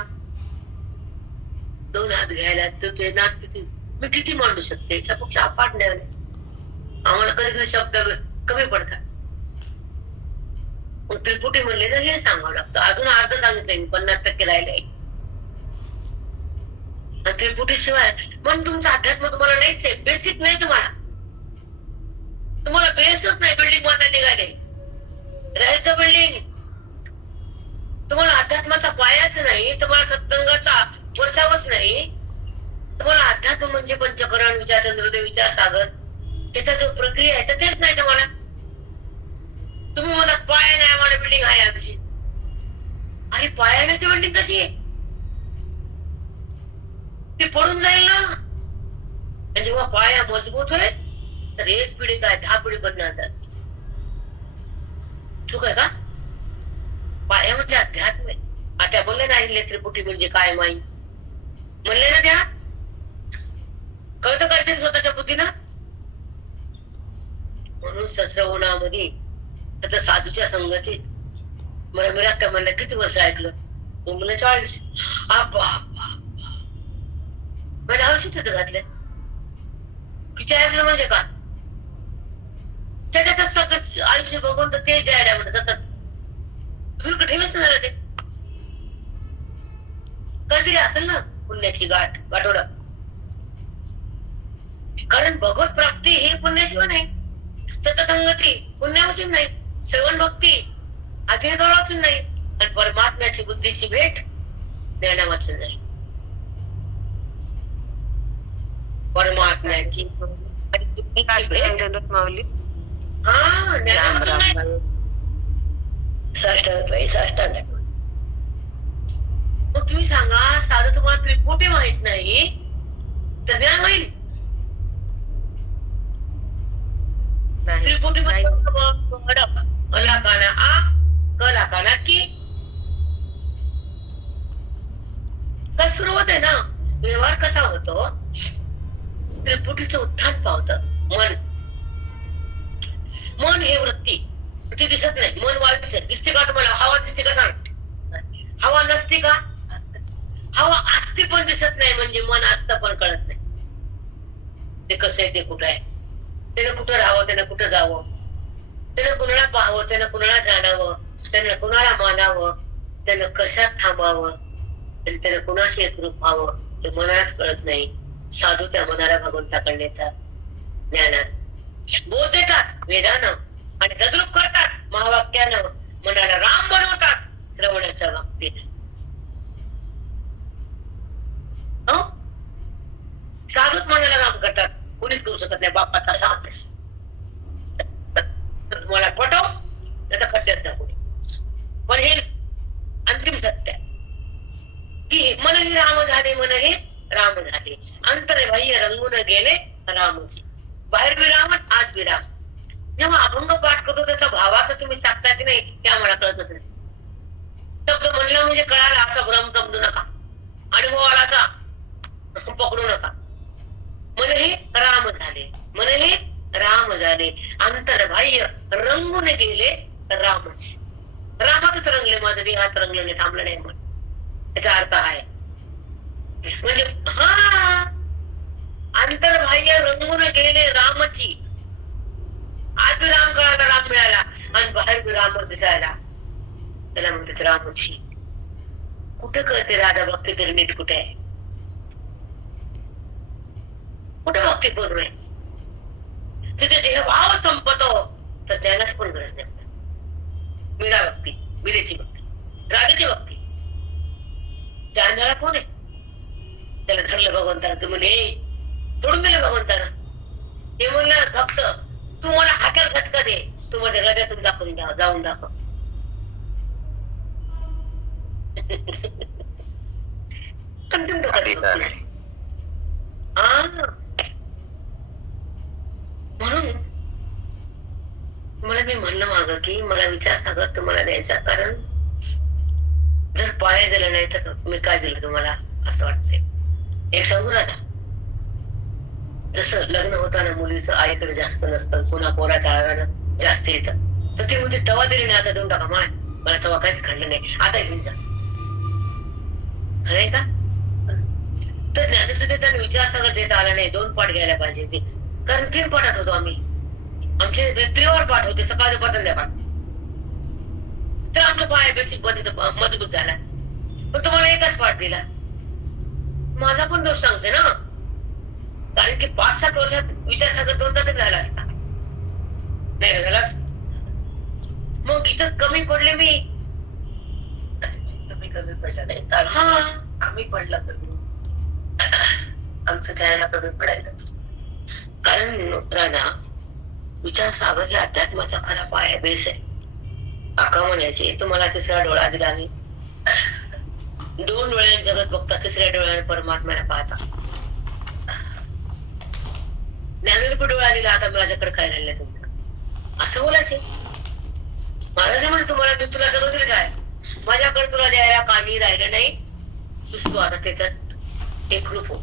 2 हात घ्यायला, ते नात किती मी किती मांडू शकते, याच्यापेक्षा अपाट ज्ञान आहे. आम्हाला कधी कधी शब्द कमी पडतात. मग त्रिपुटी म्हणले तर हे सांगावं लागतं. अजून अर्ध सांगितलंय मी, 50% राहिलंय. आणि त्रिपुटी शिवाय पण तुमचं अध्यात्म तुम्हाला नाहीच आहे, बेसिक नाही तुम्हाला. तुम्हाला बेसच नाही, बिल्डिंग बांधायला निघाले, राहायचं बिल्डिंग. तुम्हाला अध्यात्माचा पायाच नाही, तुम्हाला सत्संगाचा वर्षावच नाही. तुम्हाला अध्यात्म म्हणजे पंचकरण, विचार चंद्रोदय, विचार सागर, त्याचा जो प्रक्रिया आहे तेच नाही तुम्हाला. तुम्ही मला पाया नाही, आम्हाला बिल्डिंग आहे आमची. आणि पायाने ती बिल्डिंग कशी आहे, ती पडून जाईल ना. आणि जेव्हा पाया मजबूत होईल तर 1 पिढी काय 10 पिढी बनणार. चूक आहे का? पाया म्हणजे अध्यात्म आहे. आता बोलले नाही त्रिपुटी म्हणजे काय माई म्हणले ना, त्या कळतं करते स्वतःच्या बुद्धीनं. म्हणून सश्रवणामध्ये आता साधूच्या संगतीत मला मिराक्का म्हणलं किती वर्ष ऐकलं, तो म्हणलं 40. माझ्या आयुष्यात तिथं घातलं किती ऐकलं म्हणजे का, त्याच्यातच सगळं आयुष्य बघून तर ते द्यायला म्हणत सतत शुल्क ठेवच नाही ते. काहीतरी असेल ना पुण्याची गाठोडा. कारण भगवत प्राप्ती ही पुण्याशिवाय नाही, सतसंगती पुण्यापासून नाही, श्रवण भक्ती आधीवाचून नाही, आणि परमात्म्याची बुद्धीची भेट ज्ञानावाचून नाही. परमात्म्याची माऊली. हा ज्ञानावाचून नाही. साष्टांग. मग तुम्ही सांगा, साधं तुम्हाला त्रिपुटी माहित नाही तर ज्ञान होईल. त्रिपुटी कलाकाना आ कलाकाना की का सुरुवात आहे ना. व्यवहार कसा होतो, त्रिपुटीचं उत्थान पावतं मन. मन हे वृत्ती, ती दिसत नाही. मन वायूच आहे. दिसते का तुम्हाला? हवा दिसते का? सांग. हवा नसते का? हवा असते पण दिसत नाही, म्हणजे मन असतं पण कळत नाही. ते कसं आहे, ते कुठं आहे, त्यानं कुठं राहावं, त्यानं कुठं जावं, त्यानं कुणाला पाहावं, त्यानं कुणाला जाणावं, त्यानं कुणाला मानावं, त्यानं कशात थांबावं, आणि त्यानं कुणाशी एकरूप व्हावं, ते मनालाच कळत नाही. साधू त्या मनाला भगवंताकडे येतात, ज्ञानात बोध देतात वेदानं, आणि तद्रूप करतात महावाक्यानं. मनाला राम बनवतात श्रवणाच्या बाबतीत. साधूच मनाला राम करतात, कोणीच करू शकत नाही. बापाचा शाप तुम्हाला पटव त्याचा खड्ड्यात जा कोणी. पण हे अंतिम सत्य की मन हे राम झाले, मन हे राम झाले. अंतर बाह्य रंगून गेले रामची. बाहेर विराम, आत विराम. जेव्हा अभंग पाठ करतो त्याचा भावाचा तुम्ही सांगता की नाही ते आम्हाला कळतच नाही. शब्द म्हणलं म्हणजे कळाला असा भ्रम समजू नका, अनुभव आला का पकडू नका. मन हे राम झाले, मन हे राम झाले. अंतर बाह्य रंगून गेले रामचे. रामातच रंगले, माझं देहात रंगले नाही, थांबलं नाही. मग त्याचा अर्थ आहे म्हणजे हा अंतर बाह्य रंगून गेले रामची. आज राम कळाला, राम मिळाला, आणि बाहेर राम दिसायला, त्याला म्हणतात रामची. कुठं कळते राधा भक्ती तरी नीट कुठे आहे, कुठं भक्ती पूर्ण आहे. तिथे देहभाव संपतो तर त्यालाच पण गरज नाही. मीरा भक्ती, मीरेची भक्ती, राधेची भक्ती. जाणारा कोण आहे? त्याला धरलं भगवंतानं, तुम्ही सोडून दिलं भगवंतानं. ते म्हणलं भक्त तू मला हाताला झटका दे, तू माझ्या हृदयातून दाखवून जाऊन दाखव. अंतिम म्हणून मला मी म्हणलं मागं की मला विचार सागर तुम्हाला द्यायचा. कारण जर पाया दिलं नाही तर मी काय दिलं तुम्हाला असं वाटतंय. एक सांगू राधा, जसं लग्न होताना मुलीचं आईकडे जास्त नसतं, पुन्हा पोराच्या आळानं जास्त येतं, तर ती म्हणजे तवा दिली नाही, आता देऊन टाका, मला तवा काहीच खाल्लं नाही, आता घेऊन जा. खरंय का? तर ज्ञानसुद्धा त्यांनी विचारसागर देता आला नाही. 2 पाठ घ्यायला पाहिजे ते, कारण 3 पाठात होतो आम्ही. आमचे 3 पाठ होते, सकाळचं पाठ संध्याकाळ. तर आमचा पाय बेसिक मजबूत झाला. पण तुम्हाला एकच पाठ दिला. माझा पण दोष सांगते ना, कारण की 5-7 वर्षात विचारसागर 2 तासच झाला असता, नाही झाला. मग इथं कमी पडले मी. तुम्ही कमी पडला नाही, हा, कमी पडला तुम्ही. आमचं घ्यायला कमी पडायला. कारण राधा, विचारसागर हे अध्यात्माचा खरा पाया, बेस आहे. आका म्हणायचे, तुम्हाला 3रा डोळा दिला मी. 2 डोळ्याने जगत बघता, 3ऱ्या डोळ्याने परमात्म्याला पाहता. ज्ञानरूपी डोळा दिला, आता माझ्याकडे काय राहिलं तुमचं, असं बोलायचे. महाराज म्हणे, तुम्हाला मी तुला सगळं दिलं काय, माझ्याकडे तुला द्यायला काही राहिलं नाही, तू आता त्याच्यात एकरूप हो.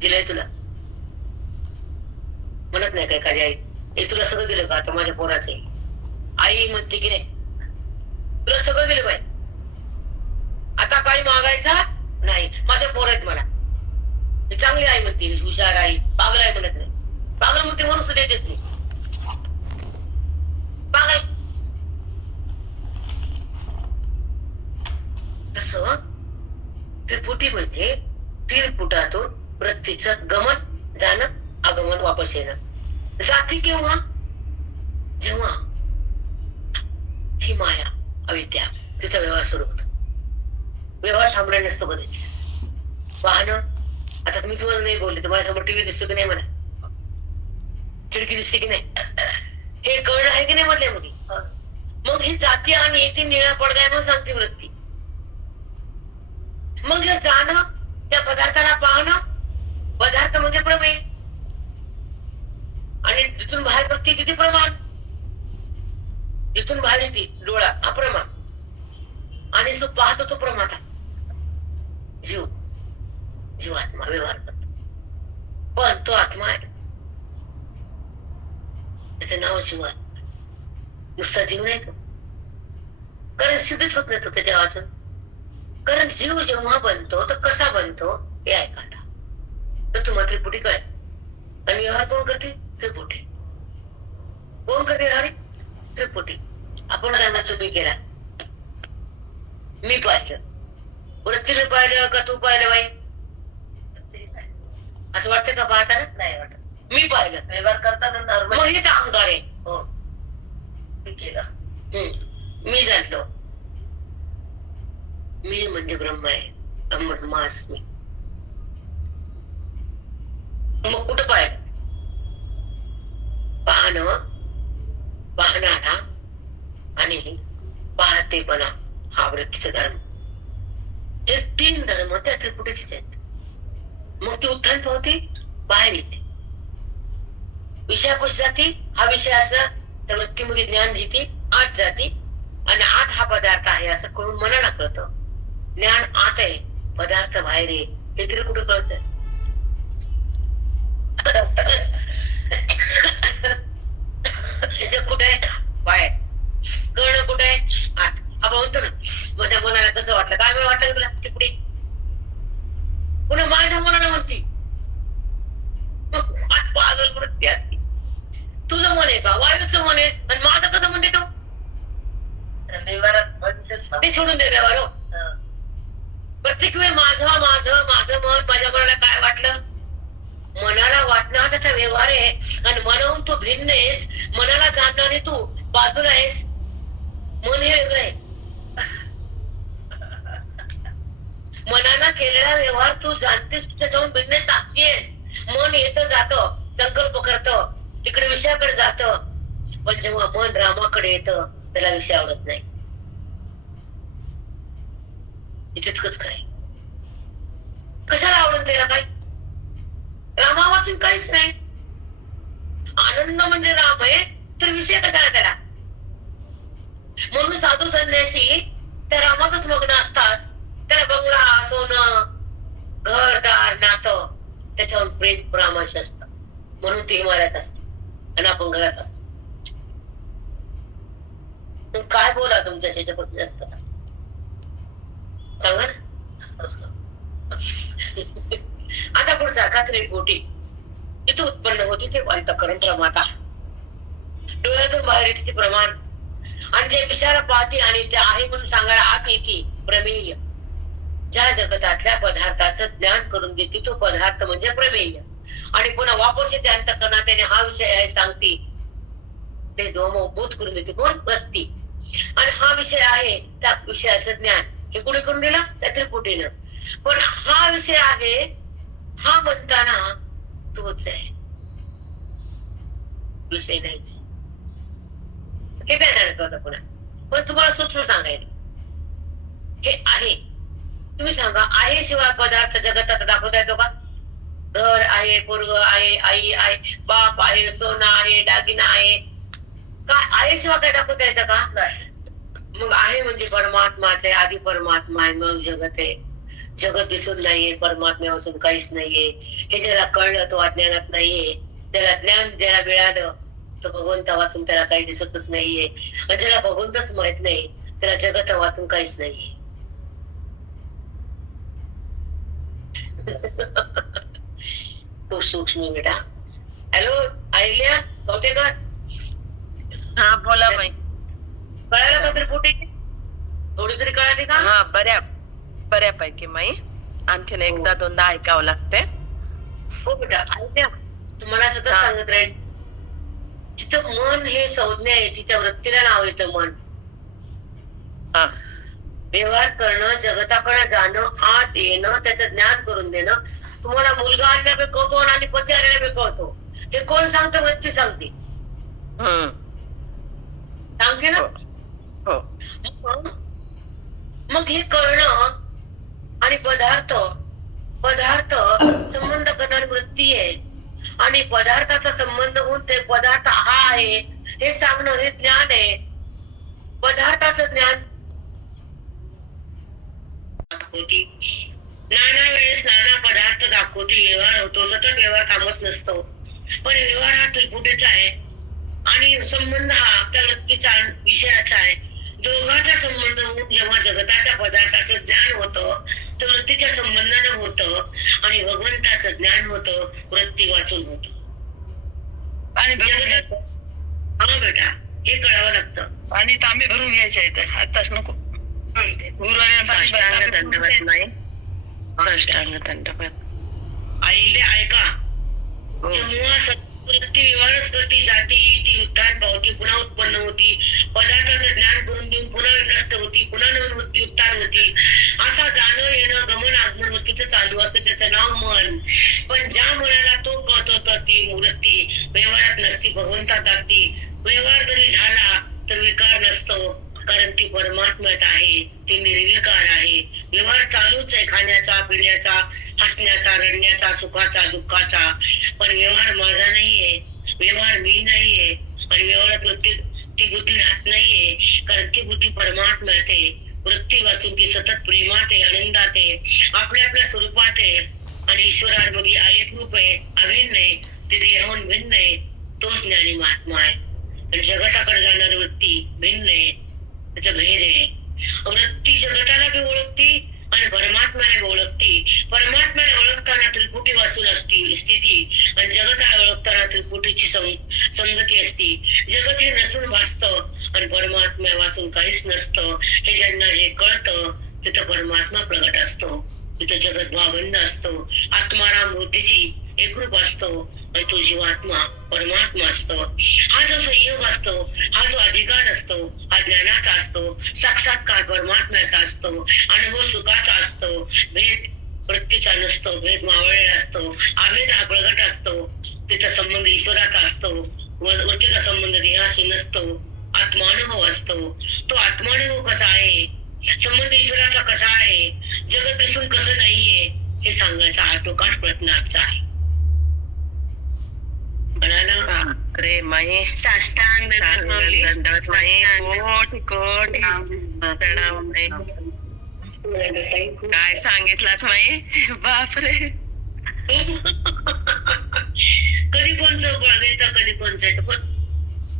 दिलंय तुला. म्हणत नाही काय माझी आई, हे तुला सगळं दिलं का, आता माझ्या पोराचं आहे. आई म्हणते की नाही, तुला सगळं दिलं बाई, आता काही मागायचा नाही, माझ्या पोर आहेत मला. चांगली आई म्हणते, हुशार आई, पागल आई म्हणत नाही. पागल म्हणते म्हणून सुद्धा देत नाही, पागल. तसं त्रिपुटी म्हणजे 3 फुटातून वृत्तीचं गमन जाणं, आगमन वापस येणं. जाती केव्हा, जेव्हा ही माया अविद्या तिचा व्यवहार सुरू होतो. व्यवहार थांबणार नसतो कधीच. पाहणं, आता मी तुम्हाला नाही बोलले, तर माझ्यासमोर टीव्ही दिसतो की नाही, मला खिडकी दिसते की नाही, हे कळणं आहे की नाही मधल्यामध्ये. मग ही जाती आणि येथे निळा पडदा आहे म्हणून सांगते वृत्ती. मग हे जाणं, त्या पदार्थाला पाहणं, पदार्थ म्हणजे प्रमेय, आणि तिथून बाहेर बघते किती प्रमाण, तिथून बाहेर येते डोळा अप्रमाण, आणि जो पाहतो तो प्रमाता. जीव, जीवात्मा व्यवहार करतो, पण तो आत्मा आहे, त्याचं नाव जीव आहे. नुसता जीव नाही तो, कारण सिद्धच होत नाही तो त्याच्या वाचून. कारण जीव जेव्हा बनतो तर कसा बनतो हे ऐका आता. तर तुम्हाला त्रिपुटी कळेल. आणि व्यवहार कोण करते, त्रिपुटी. कोण करते व्यवहार, त्रिपुटी. आपण काय म्हणतो, मी केला, मी पाहिलं, वृत्तीने पाहिलं का तू पाहिलं बाई, असं वाटतं का पाहताना, नाही वाटत. मी पाहिलं. व्यवहार करताना नॉर्मल, मग हेच अहंकार आहे. हो, मी केलं, मी जाणलो, मी म्हणजे ब्रह्म आहे, अमृत मास मी. मग कुठं पाहिलं, पाहणं, पाहणारा आणि पाहतेपणा हा वृत्तीचा धर्म. हे 3 धर्म त्या त्रिपुटीचेच आहेत. मग ती उत्थान पावते, बाहेर येते, विषयापाशी जाती, हा विषय असं त्या वृत्तीमध्ये ज्ञान घेते, आत जाते, आणि आत हा पदार्थ आहे असं कळून मनाला कळतं. ज्ञान आत आहे, पदार्थ बाहेर आहे, हे तरी कुठं कळतंय. कुठे आहे, बाहेर. कळणं कुठे आहे, आत. आपण म्हणतो ना, माझ्या मनाला कसं वाटलं, काय वेळ वाटलं तुला टिपडी, पुन्हा माझ्या मनाला म्हणती पागल वृत्ती असते. तुझं मन आहे का, वायूचं मन आहे, आणि माझं कसं म्हणते तो, व्यवहारात ते सोडून दे व्यवहार. प्रत्येक वेळ माझं माझं माझं मन, माझ्या मनाला काय वाटलं, मनाला वाटणं हा त्याचा व्यवहार आहे, आणि मनाहून तू भिन्न आहेस, मनाला जाणणारे तू बाजूला आहेस, मन हे वेगळं आहे. मनाला केलेला व्यवहार तू जाणतेस, तू त्याच्याहून भिन्न साक्षी आहेस. मन येतं जातं, संकल्प करतं, तिकडे विषयाकडे जातं, पण जेव्हा मन रामाकडे येतं त्याला विषय आवडत नाही. तितकंच खरंय. कशाला आवडत त्याला, काय रामा वाचून काहीच नाही. आनंद म्हणजे राम आहे, तर विषय कशाला त्याला. म्हणून साधू संन्यासी त्या रामातच मग्न असतात. त्याला बंगला, सोनं, घर, नातं त्याच्यावर प्रेम परामर्श असतं, म्हणून ती हिमालयात असते आणि आपण घरात असतो. तुम्ही काय बोला तुमच्या त्याच्यापासून जास्त सांगा ना. आता पुढचा कात्री पोटी जिथे उत्पन्न होती ते अंतःकरण प्रमाता, डोळ्यातून बाहेर येते ते प्रमाण, आणि जे विचार पाहते आणि ते आहे म्हणून सांगायला आत येते प्रमेय. ज्या जगतातल्या पदार्थाचं ज्ञान करून देते तो पदार्थ म्हणजे प्रमेय, आणि पुन्हा वापस येते अंतःकरणात त्याने हा विषय आहे सांगते, ते बोध करून देते कोण? वृत्ती. आणि हा विषय आहे त्या विषयाचं ज्ञान हे कुणी करून दिलं? त्या त्रिपुटीनं. पण हा विषय आहे हा म्हणताना तोच आहे, विषय नाहीच. हे काय पुन्हा पण तुम्हाला सूक्ष्म सांगायला हे आहे. तुम्ही सांगा, आहे शिवाय पदार्थ जगतात दाखवता येतो का? घर आहे, पोरग आहे, आई आहे, बाप आहे, सोनं आहे, दागिना आहे, काय आहे शिवाय काय दाखवता येतं का? मग आहे म्हणजे परमात्माचे, आधी परमात्मा आहे, मग जगत आहे. जगत दिसून नाहीये, परमात्म्यापासून काहीच नाहीये. हे ज्याला कळलं तो अज्ञानात नाहीये, त्याला ज्ञान ज्याला मिळालं तो भगवंता वाचून त्याला काही दिसतच नाहीये, आणि ज्याला भगवंतच माहित नाही त्याला जगत वाचून काहीच नाहीये. खूप सूक्ष्म बेटा. हॅलो आयल्या कवटेकर, हा बोला बाई. कळायला का त्रिपुटी? थोडी तरी कळाली का? हा बऱ्यापैकी माई. आणखीन एकदा दोनदा ऐकावं लागते. हो बेटा ऐकल्या, तुम्हाला सतत हा. सांगत राहील, जिथं मन हे संज्ञा आहे तिच्या वृत्तीला नाव येतं मन. हा. व्यवहार करणं, जगताकडे जाणं, आत येणं, त्याचं ज्ञान करून देणं. तुम्हाला मुलगा आणल्या कोण आणि पती आणल्या कळतो, हे कोण सांगतं? वृत्ती सांगते. सांगते ना. हो. मग हे कळणं आणि पदार्थ संबंध करणारी वृत्ती आहे, आणि पदार्थाचा संबंध होऊन ते पदार्थ हा आहे हे सांगणं हे ज्ञान आहे. पदार्थाचं ज्ञान दाखवती, नाना वेळेस नाना पदार्थ दाखवती, व्यवहार होतो, सतत व्यवहार थांबत नसतो. पण व्यवहार हा त्रिपुटीचा आहे, आणि संबंध हा त्या वृत्तीचा विषयाचा आहे. दोघांचा संबंध होऊन जेव्हा जगताच्या पदार्थाचं ज्ञान होतं तर वृत्तीच्या संबंधानं होतं, आणि भगवंताचं ज्ञान होतं वृत्ती वाचून होतं. हा बेटा, हे कळावं लागतं. आणि तांबे भरून घ्यायचे आहेत आताच, नको. साष्टांग दंडवत नाही, साष्टांग दंडवत. आईले ऐका, जेव्हा वृत्ती व्यवहारच करती जाती, ती उत्थान पावती, पुन्हा उत्पन्न होती, पदार्थाचं ज्ञान करून देऊन पुन्हा नष्ट होती, पुन्हा नवीन वृत्ती उत्थान होती. असा जाणं येणं गमन आगमन वृत्तीचं चालू असतं, त्याचं नाव मन. पण ज्या मनाला तो कळतो तर ती वृत्ती व्यवहारात नसती, भगवंतात असती. व्यवहार जरी झाला तर विकार नसतो, कारण ती परमात्म्यात आहे, ती निर्विकार आहे. व्यवहार चालूच आहे, खाण्याचा, पिण्याचा, हसण्याचा, रडण्याचा, सुखाचा, दुःखाचा. पण व्यवहार माझा नाहीये, व्यवहार मी नाहीये, आणि व्यवहारात वृत्ती ती बुद्धी राहत नाहीये, कारण ती बुद्धी परमात्म्यात आहे. वृत्ती वाचून ती सतत प्रेमात आहे, आनंदात आहे, आपल्या आपल्या स्वरूपात आहे, आणि ईश्वरामध्ये एक रूप आहे, अभिन्न आहे, ते देहाहून भिन्न आहे. तोच ज्ञानी महात्मा आहे. आणि जगताकडे जाणारी वृत्ती भिन्न आहे, त्याचं भेद आहे. वृत्ती जगताला बी ओळखती आणि परमात्म्याला ओळखती. परमात्म्याला ओळखताना त्रिपुटी वाचून असती स्थिती, आणि जगताला ओळखताना त्रिपुटीची संगती असती. जगत हे नसून भासतं, आणि परमात्म्या वाचून काहीच नसतं. हे ज्यांना हे कळतं तिथं परमात्मा प्रगट असतो, तिथं जगत भावंद असतो, आत्माराम बुद्धीची एकरूप असतो, आणि तो जीवात्मा परमात्मा असतो. हा जो संयोग असतो, हा जो अधिकार असतो, हा ज्ञानाचा असतो, साक्षात्कार परमात्म्याचा असतो, अनुभव सुखाचा असतो, भेद वृत्तीचा नसतो, भेद मावळलेला असतो, आवेद हा प्रगट असतो, तिचा संबंध ईश्वराचा असतो, वृत्तीचा संबंध देहाशी नसतो, आत्मानुभव असतो. तो आत्मानुभव कसा आहे, संबंध ईश्वराचा कसा आहे, जगत दिसून कसं नाहीये, हे सांगायचा आटोकाट प्रयत्न आजचा आहे. रे माई, साष्टांग दंडवत माई, कोटी कोटी प्रणाम माई. काय सांगितलात माई, बापरे. कधी कोणचं फळ देतं, कधी कोणचं येतं, पण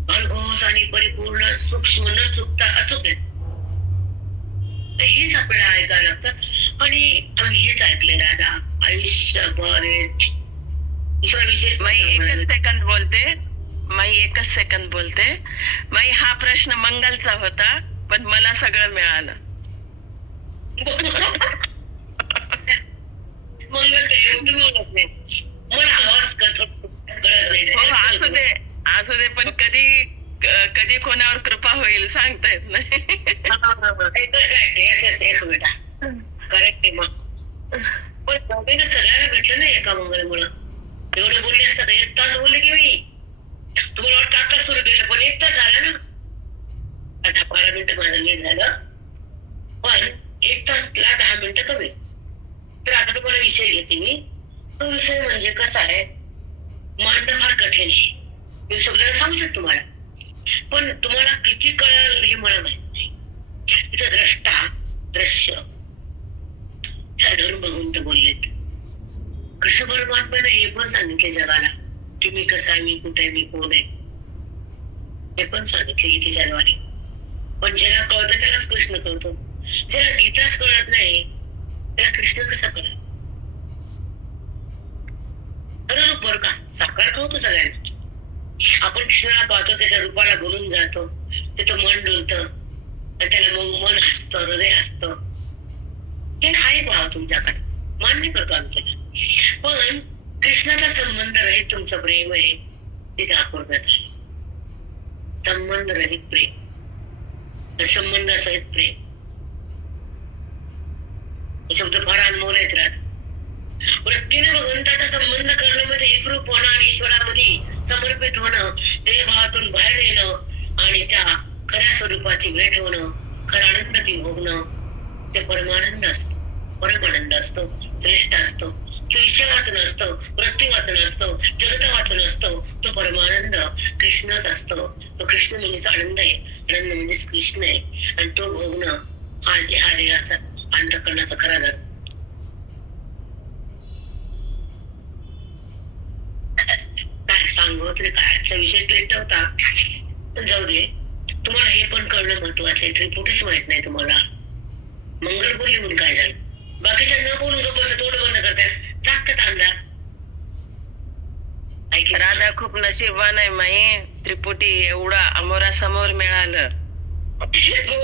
भरघोस आणि परिपूर्ण सूक्ष्म न चुकता अचूक आहे. हेच आपल्याला ऐकायला लागतं. आणि आम्ही हेच ऐकलेलं आहे आयुष्यभर. दुसरा विशेष माई एकच सेकंद बोलते, माई एकच सेकंद बोलते. माई हा प्रश्न मंगलचा होता, पण मला सगळं मिळालं. मंगल काय तुम्ही ओळखत नाही, मला आवाज कळत नाही. हो असू दे, असू दे, पण कधी कधी कोणावर कृपा होईल सांगता येत नाही. बेटा करेक्ट आहे. मग पण बॉबीनं सगळ्यांना भेटलं नाही एका मंगलमुळं. एवढे बोलले असतात, 1 तास बोलले की मी तुम्हाला वाटतं आता सुरू केलं, पण 1 तास झाला ना. आता 12 मिनिटं माझं लेट झालं, पण 1 तासला 10 मिनिटं कमी. तर आता तुम्हाला विषय घेते मी. तो विषय म्हणजे कसा आहे, मांडणं फार कठीण आहे. मी शब्दाला सांगू शकतो तुम्हाला, पण तुम्हाला किती कळेल हे मला माहित नाही. तिथं द्रष्टा दृश्य ह्या धरून बघून ते बोललेत. कृष्ण परमात्म्याने हे पण सांगितले जगाला की मी कसा आहे, मी कुठे आहे, मी कोण आहे, हे पण सांगितले गीतेच्या द्वारे. पण ज्याला कळतं त्यालाच कृष्ण कळतो. ज्याला गीताच कळत नाही त्याला कृष्ण कसा कळत? खरं बरं का, साकार कळतो सगळ्यांना. आपण कृष्णाला पाहतो, त्याच्या रूपाला बोलून जातो, तिथं मन डोलतं आणि त्याला मग मन हसतं, हृदय हसतं. हे आहे पहा तुमच्याकडे, मान्य करतो आम्ही त्याला. पण कृष्णाचा संबंध रहित तुमचं प्रेम आहे ते दाखवण्यात आहे. संबंध रहित प्रेम, संबंधासहित प्रेम, हे शब्द फार अनमोल आहेत. राहत वृत्तीने भगवंताचा संबंध करण्यामध्ये एकरूप होणं आणि ईश्वरामध्ये समर्पित होणं, ते भावातून बाहेर येणं आणि त्या खऱ्या स्वरूपाची भेट होणं, खरा आनंद ती भोगणं, ते परमानंद असतो, परमानंद असतो, श्रेष्ठ असतो. तो ईश्वर वाचन असतो, वृत्ती वाचन असतो, जगत वाचन असतो. तो परमानंद कृष्णच असतो. तो कृष्ण म्हणजेच आनंद आहे, आनंद म्हणजेच कृष्ण आहे. आणि तो भोगणं हा देहाचा अंतःकरणाचा खरा धर्म. काय सांगू तरी काय, आजचा विषय क्लिष्ट होता, पण जाऊ दे. तुम्हाला हे पण कळणं महत्वाचं आहे. त्रिपुटीच माहित नाही तुम्हाला. मंगल बोलली म्हणून काय झालं, बाकीच्या न बोलून गप्प तोंड बंद करतास, जागतात अंधार. राधा खूप नशीबवान आहे माई. त्रिपुटी एवढा अमोरासमोर मिळालं. हो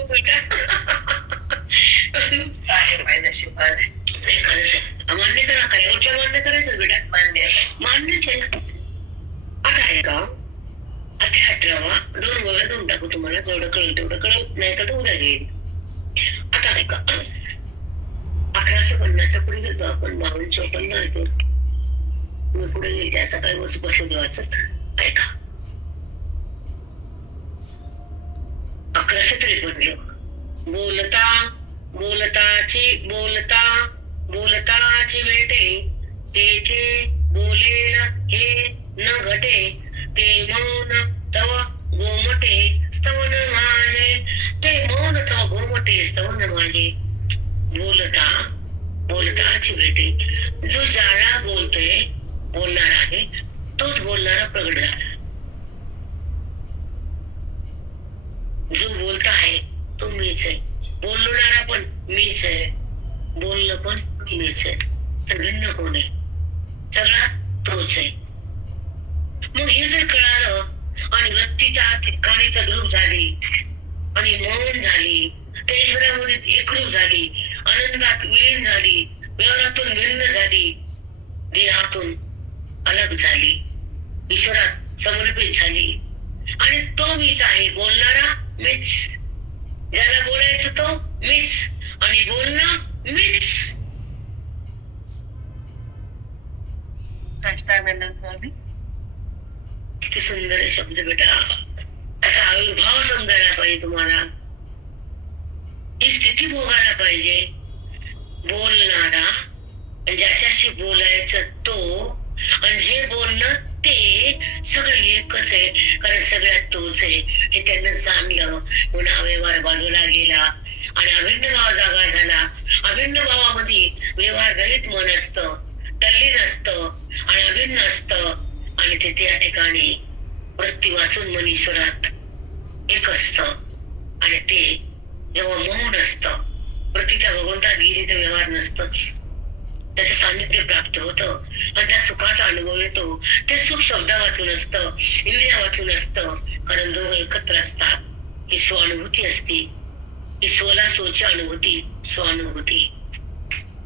बेटा, आहे माझ्या नशिबात. नाही खरंच आहे. मान्य करा, खऱ्यावरच्या मान्य करायचं बेटा. मान्यच आहे ना. आता आहे का, आता 18वा 2 गोव्या देऊन टाकू तुम्हाला. जेवढं कळेल तेवढं कळेल, नाही तर उद्या घेईल. आता आहे का, 1150च्या पुढे गेलो आपण. 52-54 येतो मी पुढे गेली. त्या सकाळी वस्तू बसलो देवाचं. ऐका, 1153 बोलता बोलताची भेटे, तेथे बोलेल हे न घटे, ते मौन तव गोमटे स्तवन माझे, ते मौन तव गोमटे स्तवन माझे. बोलताची भेटे, जो ज्याला बोलतोय, बोलणार आहे, तोच बोलणारा प्रगट झाला. जो बोलता आहे तो मीच आहे, बोलणारा पण मीच आहे, बोलणं पण मीच आहे. तर भिन्न कोण आहे? सगळा तोच आहे. मग हे जर कळालं आणि वृत्तीच्या ठिकाणी तद्रूप झाली आणि मौन झाली, त्या ईश्वरामध्ये एकरूप झाली, आनंदात विलीन झाली, व्यवहारातून भिन्न झाली, देहातून अलग झाली, ईश्वरात समर्पित झाली, आणि तो मीच आहे, बोलणारा मीच, ज्याला बोलायचं तो मीच आणि बोलणं मीच. किती सुंदर आहे शब्द बेटा. त्याचा आविर्भाव समजायला पाहिजे तुम्हाला, ही स्थिती भोगायला पाहिजे. बोलणारा, ज्याच्याशी बोलायचं तो, आणि जे बोलणं ते, सगळं एकच आहे, कारण सगळ्यात तोच आहे. हे त्यांना जाणलं म्हणून अव्यवहार बाजूला गेला आणि अभिन्न भाव जागा झाला. अभिन्न भावामध्ये व्यवहार रहित मन असतं, टल्ली नसतं आणि अभिन्न असतं आणि ते त्या ठिकाणी वृत्ती वाचून मन ईश्वरात एक असतं आणि ते जेव्हा मौन असतं वृत्ती त्या भगवंतात गेली तर व्यवहार नसतंच, त्याचं सानिध्य प्राप्त होतं आणि त्या सुखाचा अनुभव येतो. ते सुख शब्दा वाचून असतं, इंद्रिया वाचून असतं, कारण दोघं एकत्र असतात. ही स्वानुभूती असते, ही सोला सोची अनुभूती, स्वानुभूती.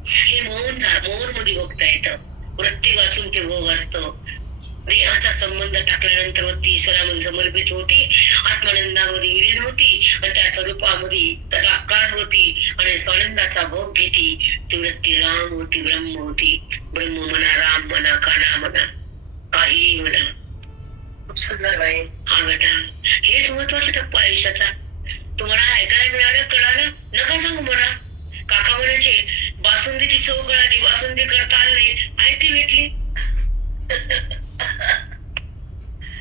हे मौन मध्ये बघता येतं. वृत्ती वाचून ते भोग असतं. प्रियाचा संबंध टाकल्यानंतर वृत्ती ईश्वरामध्ये समर्पित होती, आत्मानंदामध्ये विलीन होती आणि त्या स्वरूपामध्ये तदाकार होती आणि स्वानंदाचा भोग घेती. ती वृत्ती राम होती, ब्रह्म होती. ब्रह्म म्हणा, राम म्हणा, काना म्हणा, काही म्हणा. खूप सुंदर बाई. हा बेटा, हेच महत्वाचा टप्पा आयुष्याचा. तुम्हाला ऐकायला मिळालं, कळालं, नका सांगू मला. काका म्हणायचे बासुंदीची चव कळाली, बासुंदी करता आली नाही, आई ती भेटली.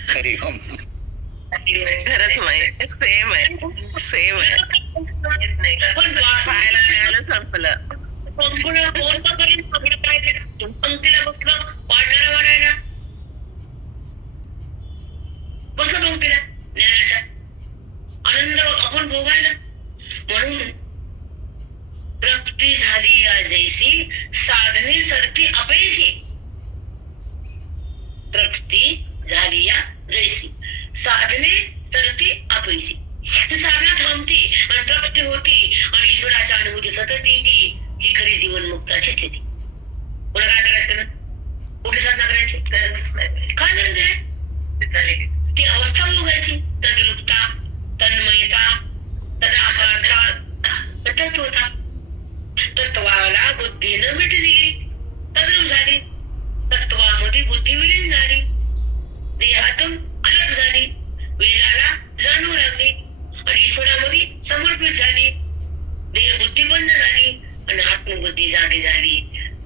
हरी ओम. खरंच माहिती, सेम आहे, सेम आहे. पण पाहायला मिळालं, संपलं. फोन तर करीन, सगळं काय ते पंक्तीला बसलं वाढणारा वाढायला, बसलं पंक्तीला ज्ञानाचा आनंद आपण भोगायला. म्हणून तृप्ती झाली या जैसी, साधने सरती अपयशी. तृप्ती झाली या जैसी, साधने सरती अपयशी. साधना थांबती आणि तृप्ती होती आणि ईश्वराच्या अनुभूती सतत येते. ही खरी जीवन मुक्ताची स्थिती. पुन्हा काय करायचं ना, कुठे साधना करायची, काय गरज आहे? ती अवस्था भोगायची. तद्रूपता, तन्मयता, तदाकारता, तत्वता. तत्वाला बुद्धीनं मिठी दिली, तद्रूप झाली. तत्वामध्ये बुद्धी विलीन झाली, देहातून अलग झाली, वेदाला जाणू लागली आणि ईश्वरामध्ये समर्पित झाली. देह बुद्धी बंद झाली आणि आत्मबुद्धी जागी झाली.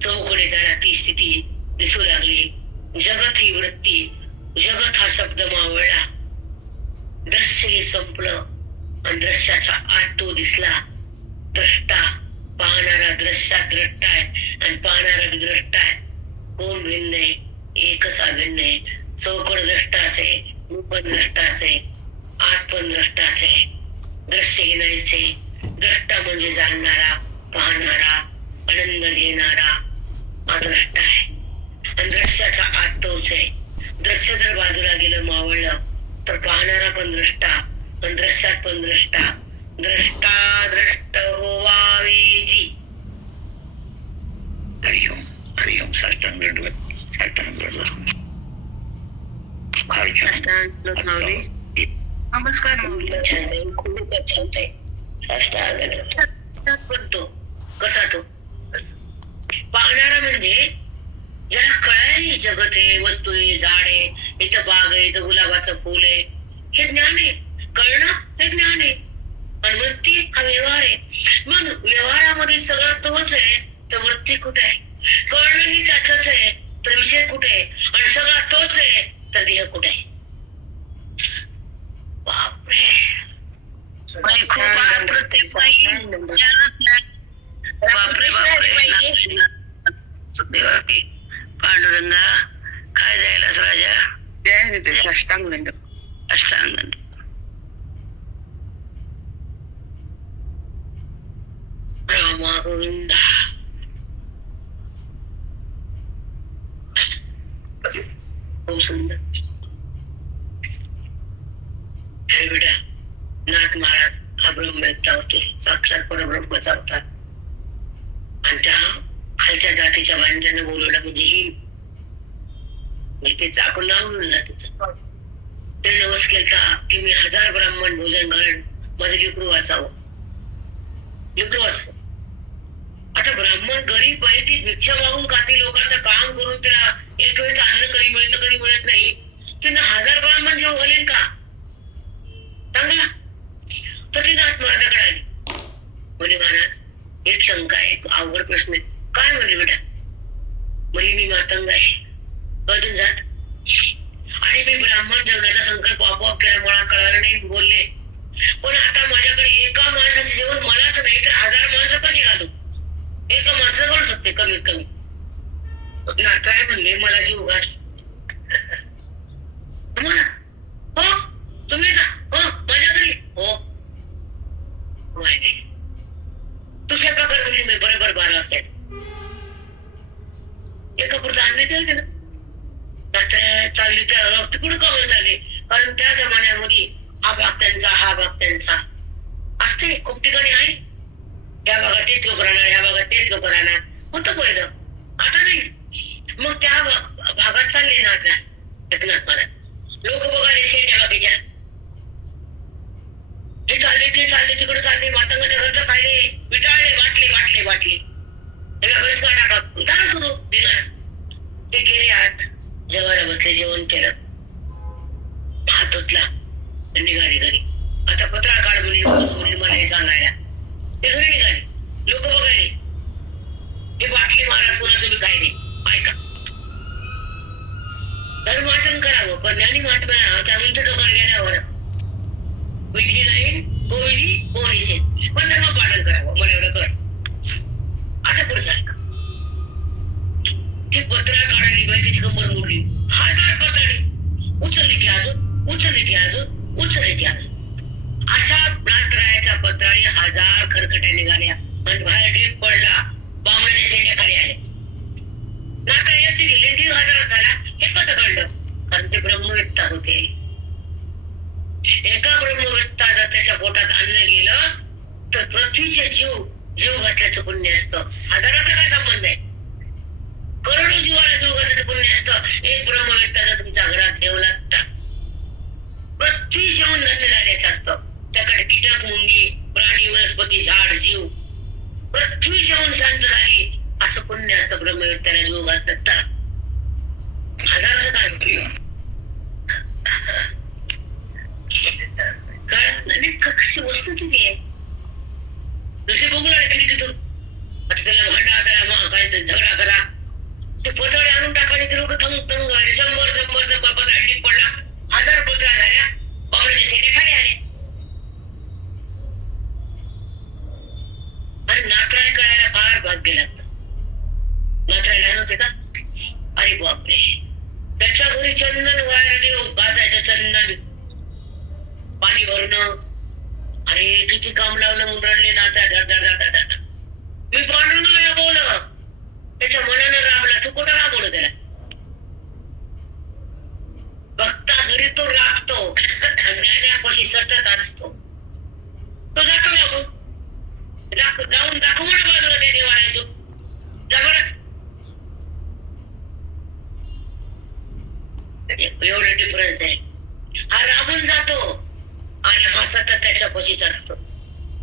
चौकडे त्याला ती स्थिती दिसू लागली. जगत ही वृत्ती, जगत हा शब्द मावळला. दृश्य हे संपलं आणि दृश्याच्या आत तो दिसला. द्रष्टा पाहणारा दृश्यात द्रष्टा आहे आणि पाहणारा द्रष्टा आहे. कोण भिन्न आहे, एकच अभिन्न आहे. चौकड द्रष्टाच आहे, मी पण द्रष्टाच आहे, आत पण द्रष्टाच आहे. दृश्य हे नाहीच आहे. द्रष्टा म्हणजे जाणणारा, पाहणारा, आनंद घेणारा हा द्रष्टा आहे आणि दृश्याचा आत तोच आहे. दृश्य जर बाजूला गेलं, मावळलं, तर पाहणारा पण द्रष्टा आणि दृश्यात पण द्रष्टा. द्रष्टा द्रष्ट होवावेजी. हरी ओम. हरी ओम. साष्टांग दंडवत, साष्टांग दंडवत. फार छान. माऊली, नमस्कार माऊली. खूपच छान आहे. पण तो कसा, तो पाहणारा म्हणजे ज्याला कळाय जगत आहे, वस्तू आहे, झाड आहे, इथं बाग आहे, इथं गुलाबाचं फुल आहे, हे ज्ञान आहे. कळणं हे ज्ञान आहे आणि वृत्ती हा व्यवहार आहे. मग व्यवहारामध्ये सगळं तोच आहे तर वृत्ती कुठे आहे? कळणं ही त्याच आहे तर विषय कुठे आहे? आणि सगळा तोच आहे तर देह कुठे आहे? बापरे, म्हणजे खूप आहे प्रत्येक बाई. बापरे बापरे. सुदैवापी पांडुरंगा, काय जायलाच राजा. जय ते साष्टांग दंड, अष्टांग दंड. रामा गोविंदा. खूप सुंदर. हे बेटा, नाथ महाराज हा ब्रह्मवेत्ता होते, साक्षात परब्रह्मचा होता आणि त्या खालच्या जातीच्या माणसानं बोलवलं म्हणजे ही ते चाकून नाव म्हणलं त्याचं. ते नवस केलता की मी 1000 ब्राह्मण भोजन घालून माझं लेकरू वाचावं, लेकरू वाचवं. आता ब्राह्मण गरीब आहे, ती भिक्षा मागून खाती, लोकांचं काम करून तिला एक वेळेस अन्न कधी मिळतं कधी मिळत नाही. तिनं 1000 ब्राह्मण जेव्हा घालेन का चांगला, तर ती नाथ महाराजाकडे आली. म्हणे महाराज, एक शंका आहे, एक अवघड प्रश्न आहे. काय म्हणले बेटा? म्हणजे मी मातंग आहे, अजून जात आणि मी ब्राह्मण जगण्याचा संकल्प आपोआप केला, मला कळालं नाही, बोलले. पण आता माझ्याकडे एका माणसाचं जेवण मलाच नाही तर 1000 माणसं कशी घालू? एका माणसाचं करू शकते कमीत कमी. नाताय म्हणले मला जीव घाल म्हणा. हो तुम्ही का हो माझ्या घरी हो माहिती तू स्वयंपाकर म्हणजे मी बरोबर 12 वाजता एका पुरतं आणले ते ना नाताय चालली त्या तिकडून कमी चालली कारण त्या जमान्यामध्ये हा भाग त्यांचा असते खूप ठिकाणी आहे. त्या भागात तेच लोक राहणार ह्या भागात तेच लोक राहणार होतं पहिलं आता नाही. मग त्या भागात चालले ना आता एकनाथ महाराज लोक बघाले शेट्या बाकीच्या हे चालले ते चालले तिकडे चालले मातंगाच्या घरचं खायले विटाळले बाटले त्याला बसका टाका उतारा सुरू दिला. ते गेले आत जेवायला बसले जेवण केलं हात धुतला निघाली घरी. आता पत्रा काढ मुली मला हे सांगायला ते घरी निघाले लोक बघायले हे बाटली महाराज कोणा तुम्ही काय नाही ऐका धर्माचरण करावं पण ज्ञानी महात्मा त्यामुळे लोकांना गेल्यावर विधी नाही गोविधी कोणीचे पण धर्म पालन करावं मला एवढं कर. आता पुढे ऐका ती पत्रा काढायली बाई तिची कंबर मोडली 1000 पत्राडी उचलली की अजून अशा नाटरायाच्या पत्राळी 1000 खरकट्या निघाल्या आणि बाहेर ढीक पडला. बामणाच्या शेंड्याखाली आले. नाटरा येते गेले 1000 झाला हे कसं कळलं कारण ते ब्रह्मवेत्ता होते. एका ब्रह्मवेत्ता जर त्याच्या पोटात अन्न गेलं तर पृथ्वीचे जीव घातल्याचं पुण्य असतं. 1000चा काय संबंध आहे. करोडो जीवाला जीव घातल्याचं पुण्य असतं. एक ब्रह्मवेत्ता जर तुमच्या घरात जेवला तर पृथ्वी जेवून धन्य झाल्याचं असतं. त्याकडे कीटक मुंगी प्राणी वनस्पती झाड जीव पृथ्वी जेवून शांत झाली असं पुण्य असतं. ब्रह्मवेत्याला जीव घातलं तर 1000चं काय कशी वस्तू किती आहे दुसरे बघू लागले तिथून. आता त्याला भांडा त्याला काय झगडा करा ते पत्राडे आणून टाकायचे ते लोक तंग 100 पत्राडी पडला 1000 पत्रा झाल्या पाहुण्याच्या शेट्या खाली आले. आणि नातराय कळायला फार भाग्य लागतं. नातरायला नव्हते का अरे बापरे त्याच्या घरी चंदन व्हायला देव घासायचं चंदन पाणी भरणं अरे किती काम लावलं म्हणून रडले नाता धड मी पांडुरंगाला राबवलं त्याच्या मनानं राबला तू कुठं राबवलं त्याला भक्ता घरी तो राबतो ज्ञानापाशी सतत असतो. तो जातो जाऊन दाखव म्हणा बाजूला त्या देवाला तू जा बरं. एवढं डिफरन्स आहे. हा राबून जातो आणि हा सतत त्याच्या पशीच असतो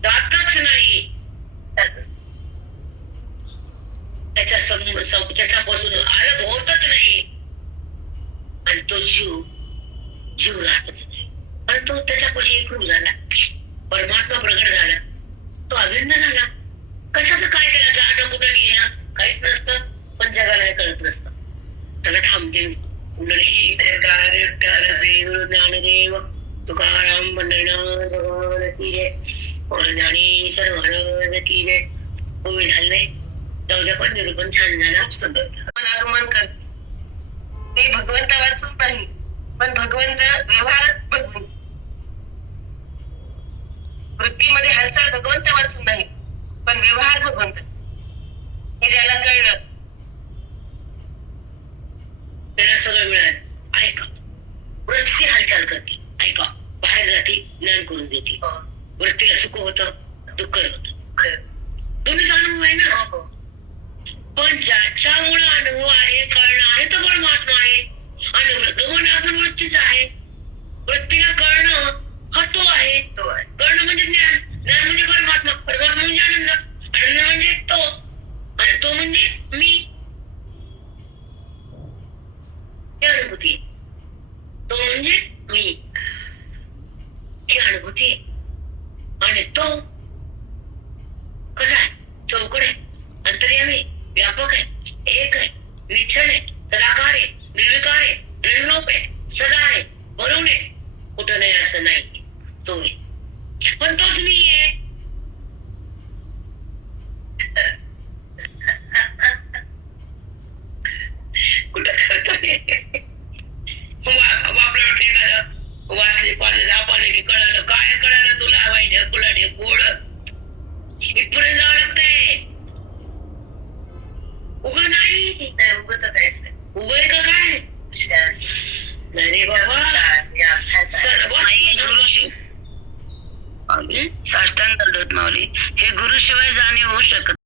जातच नाही. त्याच्यापासून अलग होतच नाही आणि तो जीव राहतच नाही. आणि तो त्याच्यापाशी एकरूप झाला परमात्मा प्रगट झाला तो अभिन्न झाला. कशाचं काय केला जाणं कुठं गेलं काहीच नसतं पण जगाला हे कळत नसतं. त्याला थांबते ज्ञानदेव तुकाराम पंढरीनाथ भगवान की जय ज्ञानेश्वर महाराज की जय. होईल झालं नाही जाऊ द्या पण निरूपण छान झालं सगळं आगमन कर ते भगवंता वाचून नाही पण भगवंत व्यवहारात बघून वृत्तीमध्ये हालचाल भगवंत वाचून नाही पण व्यवहार भगवंत हे ज्याला कळलं त्याला सगळं मिळालं. ऐका वृत्ती हालचाल करते ऐका बाहेर जाते ज्ञान करून देते. वृत्तीला सुख होतं दुःख होतं दोन्ही अनुभव आहे ना. पण ज्याच्यामुळे अनुभव आहे कळणं आहे तो परमात्मा आहे आणि गमन आपण वृत्तीच आहे. वृत्तीला कळणं हा तो आहे कळणं म्हणजे ज्ञान म्हणजे परमात्मा म्हणजे आनंद म्हणजे तो आणि तो म्हणजे मी. ही अनुभूती तो म्हणजे मी ही अनुभूती आणि तो कसा आहे चौकड आहे अंतर्यामी व्यापक आहे एक आहे निश्चल आहे सदाकार आहे निर्विकार आहे निर्लोप आहे सदा आहे बरोबर आहे कुठं नाही असं नाही तो पण तोच मी आहे. आपल्याला एखादं वाचले पाणी दापाने की कळालं काय कळालं तुला वाईट ढेकुळा ढेकुळ इथपर्यंत जावं लागतंय. उगं नाही नाही उगत काहीच नाही. उभं आहे का काय नाही रे बाबा साष्टांग दंडवत माऊली. हे गुरुशिवाय जाणीव होऊ शकत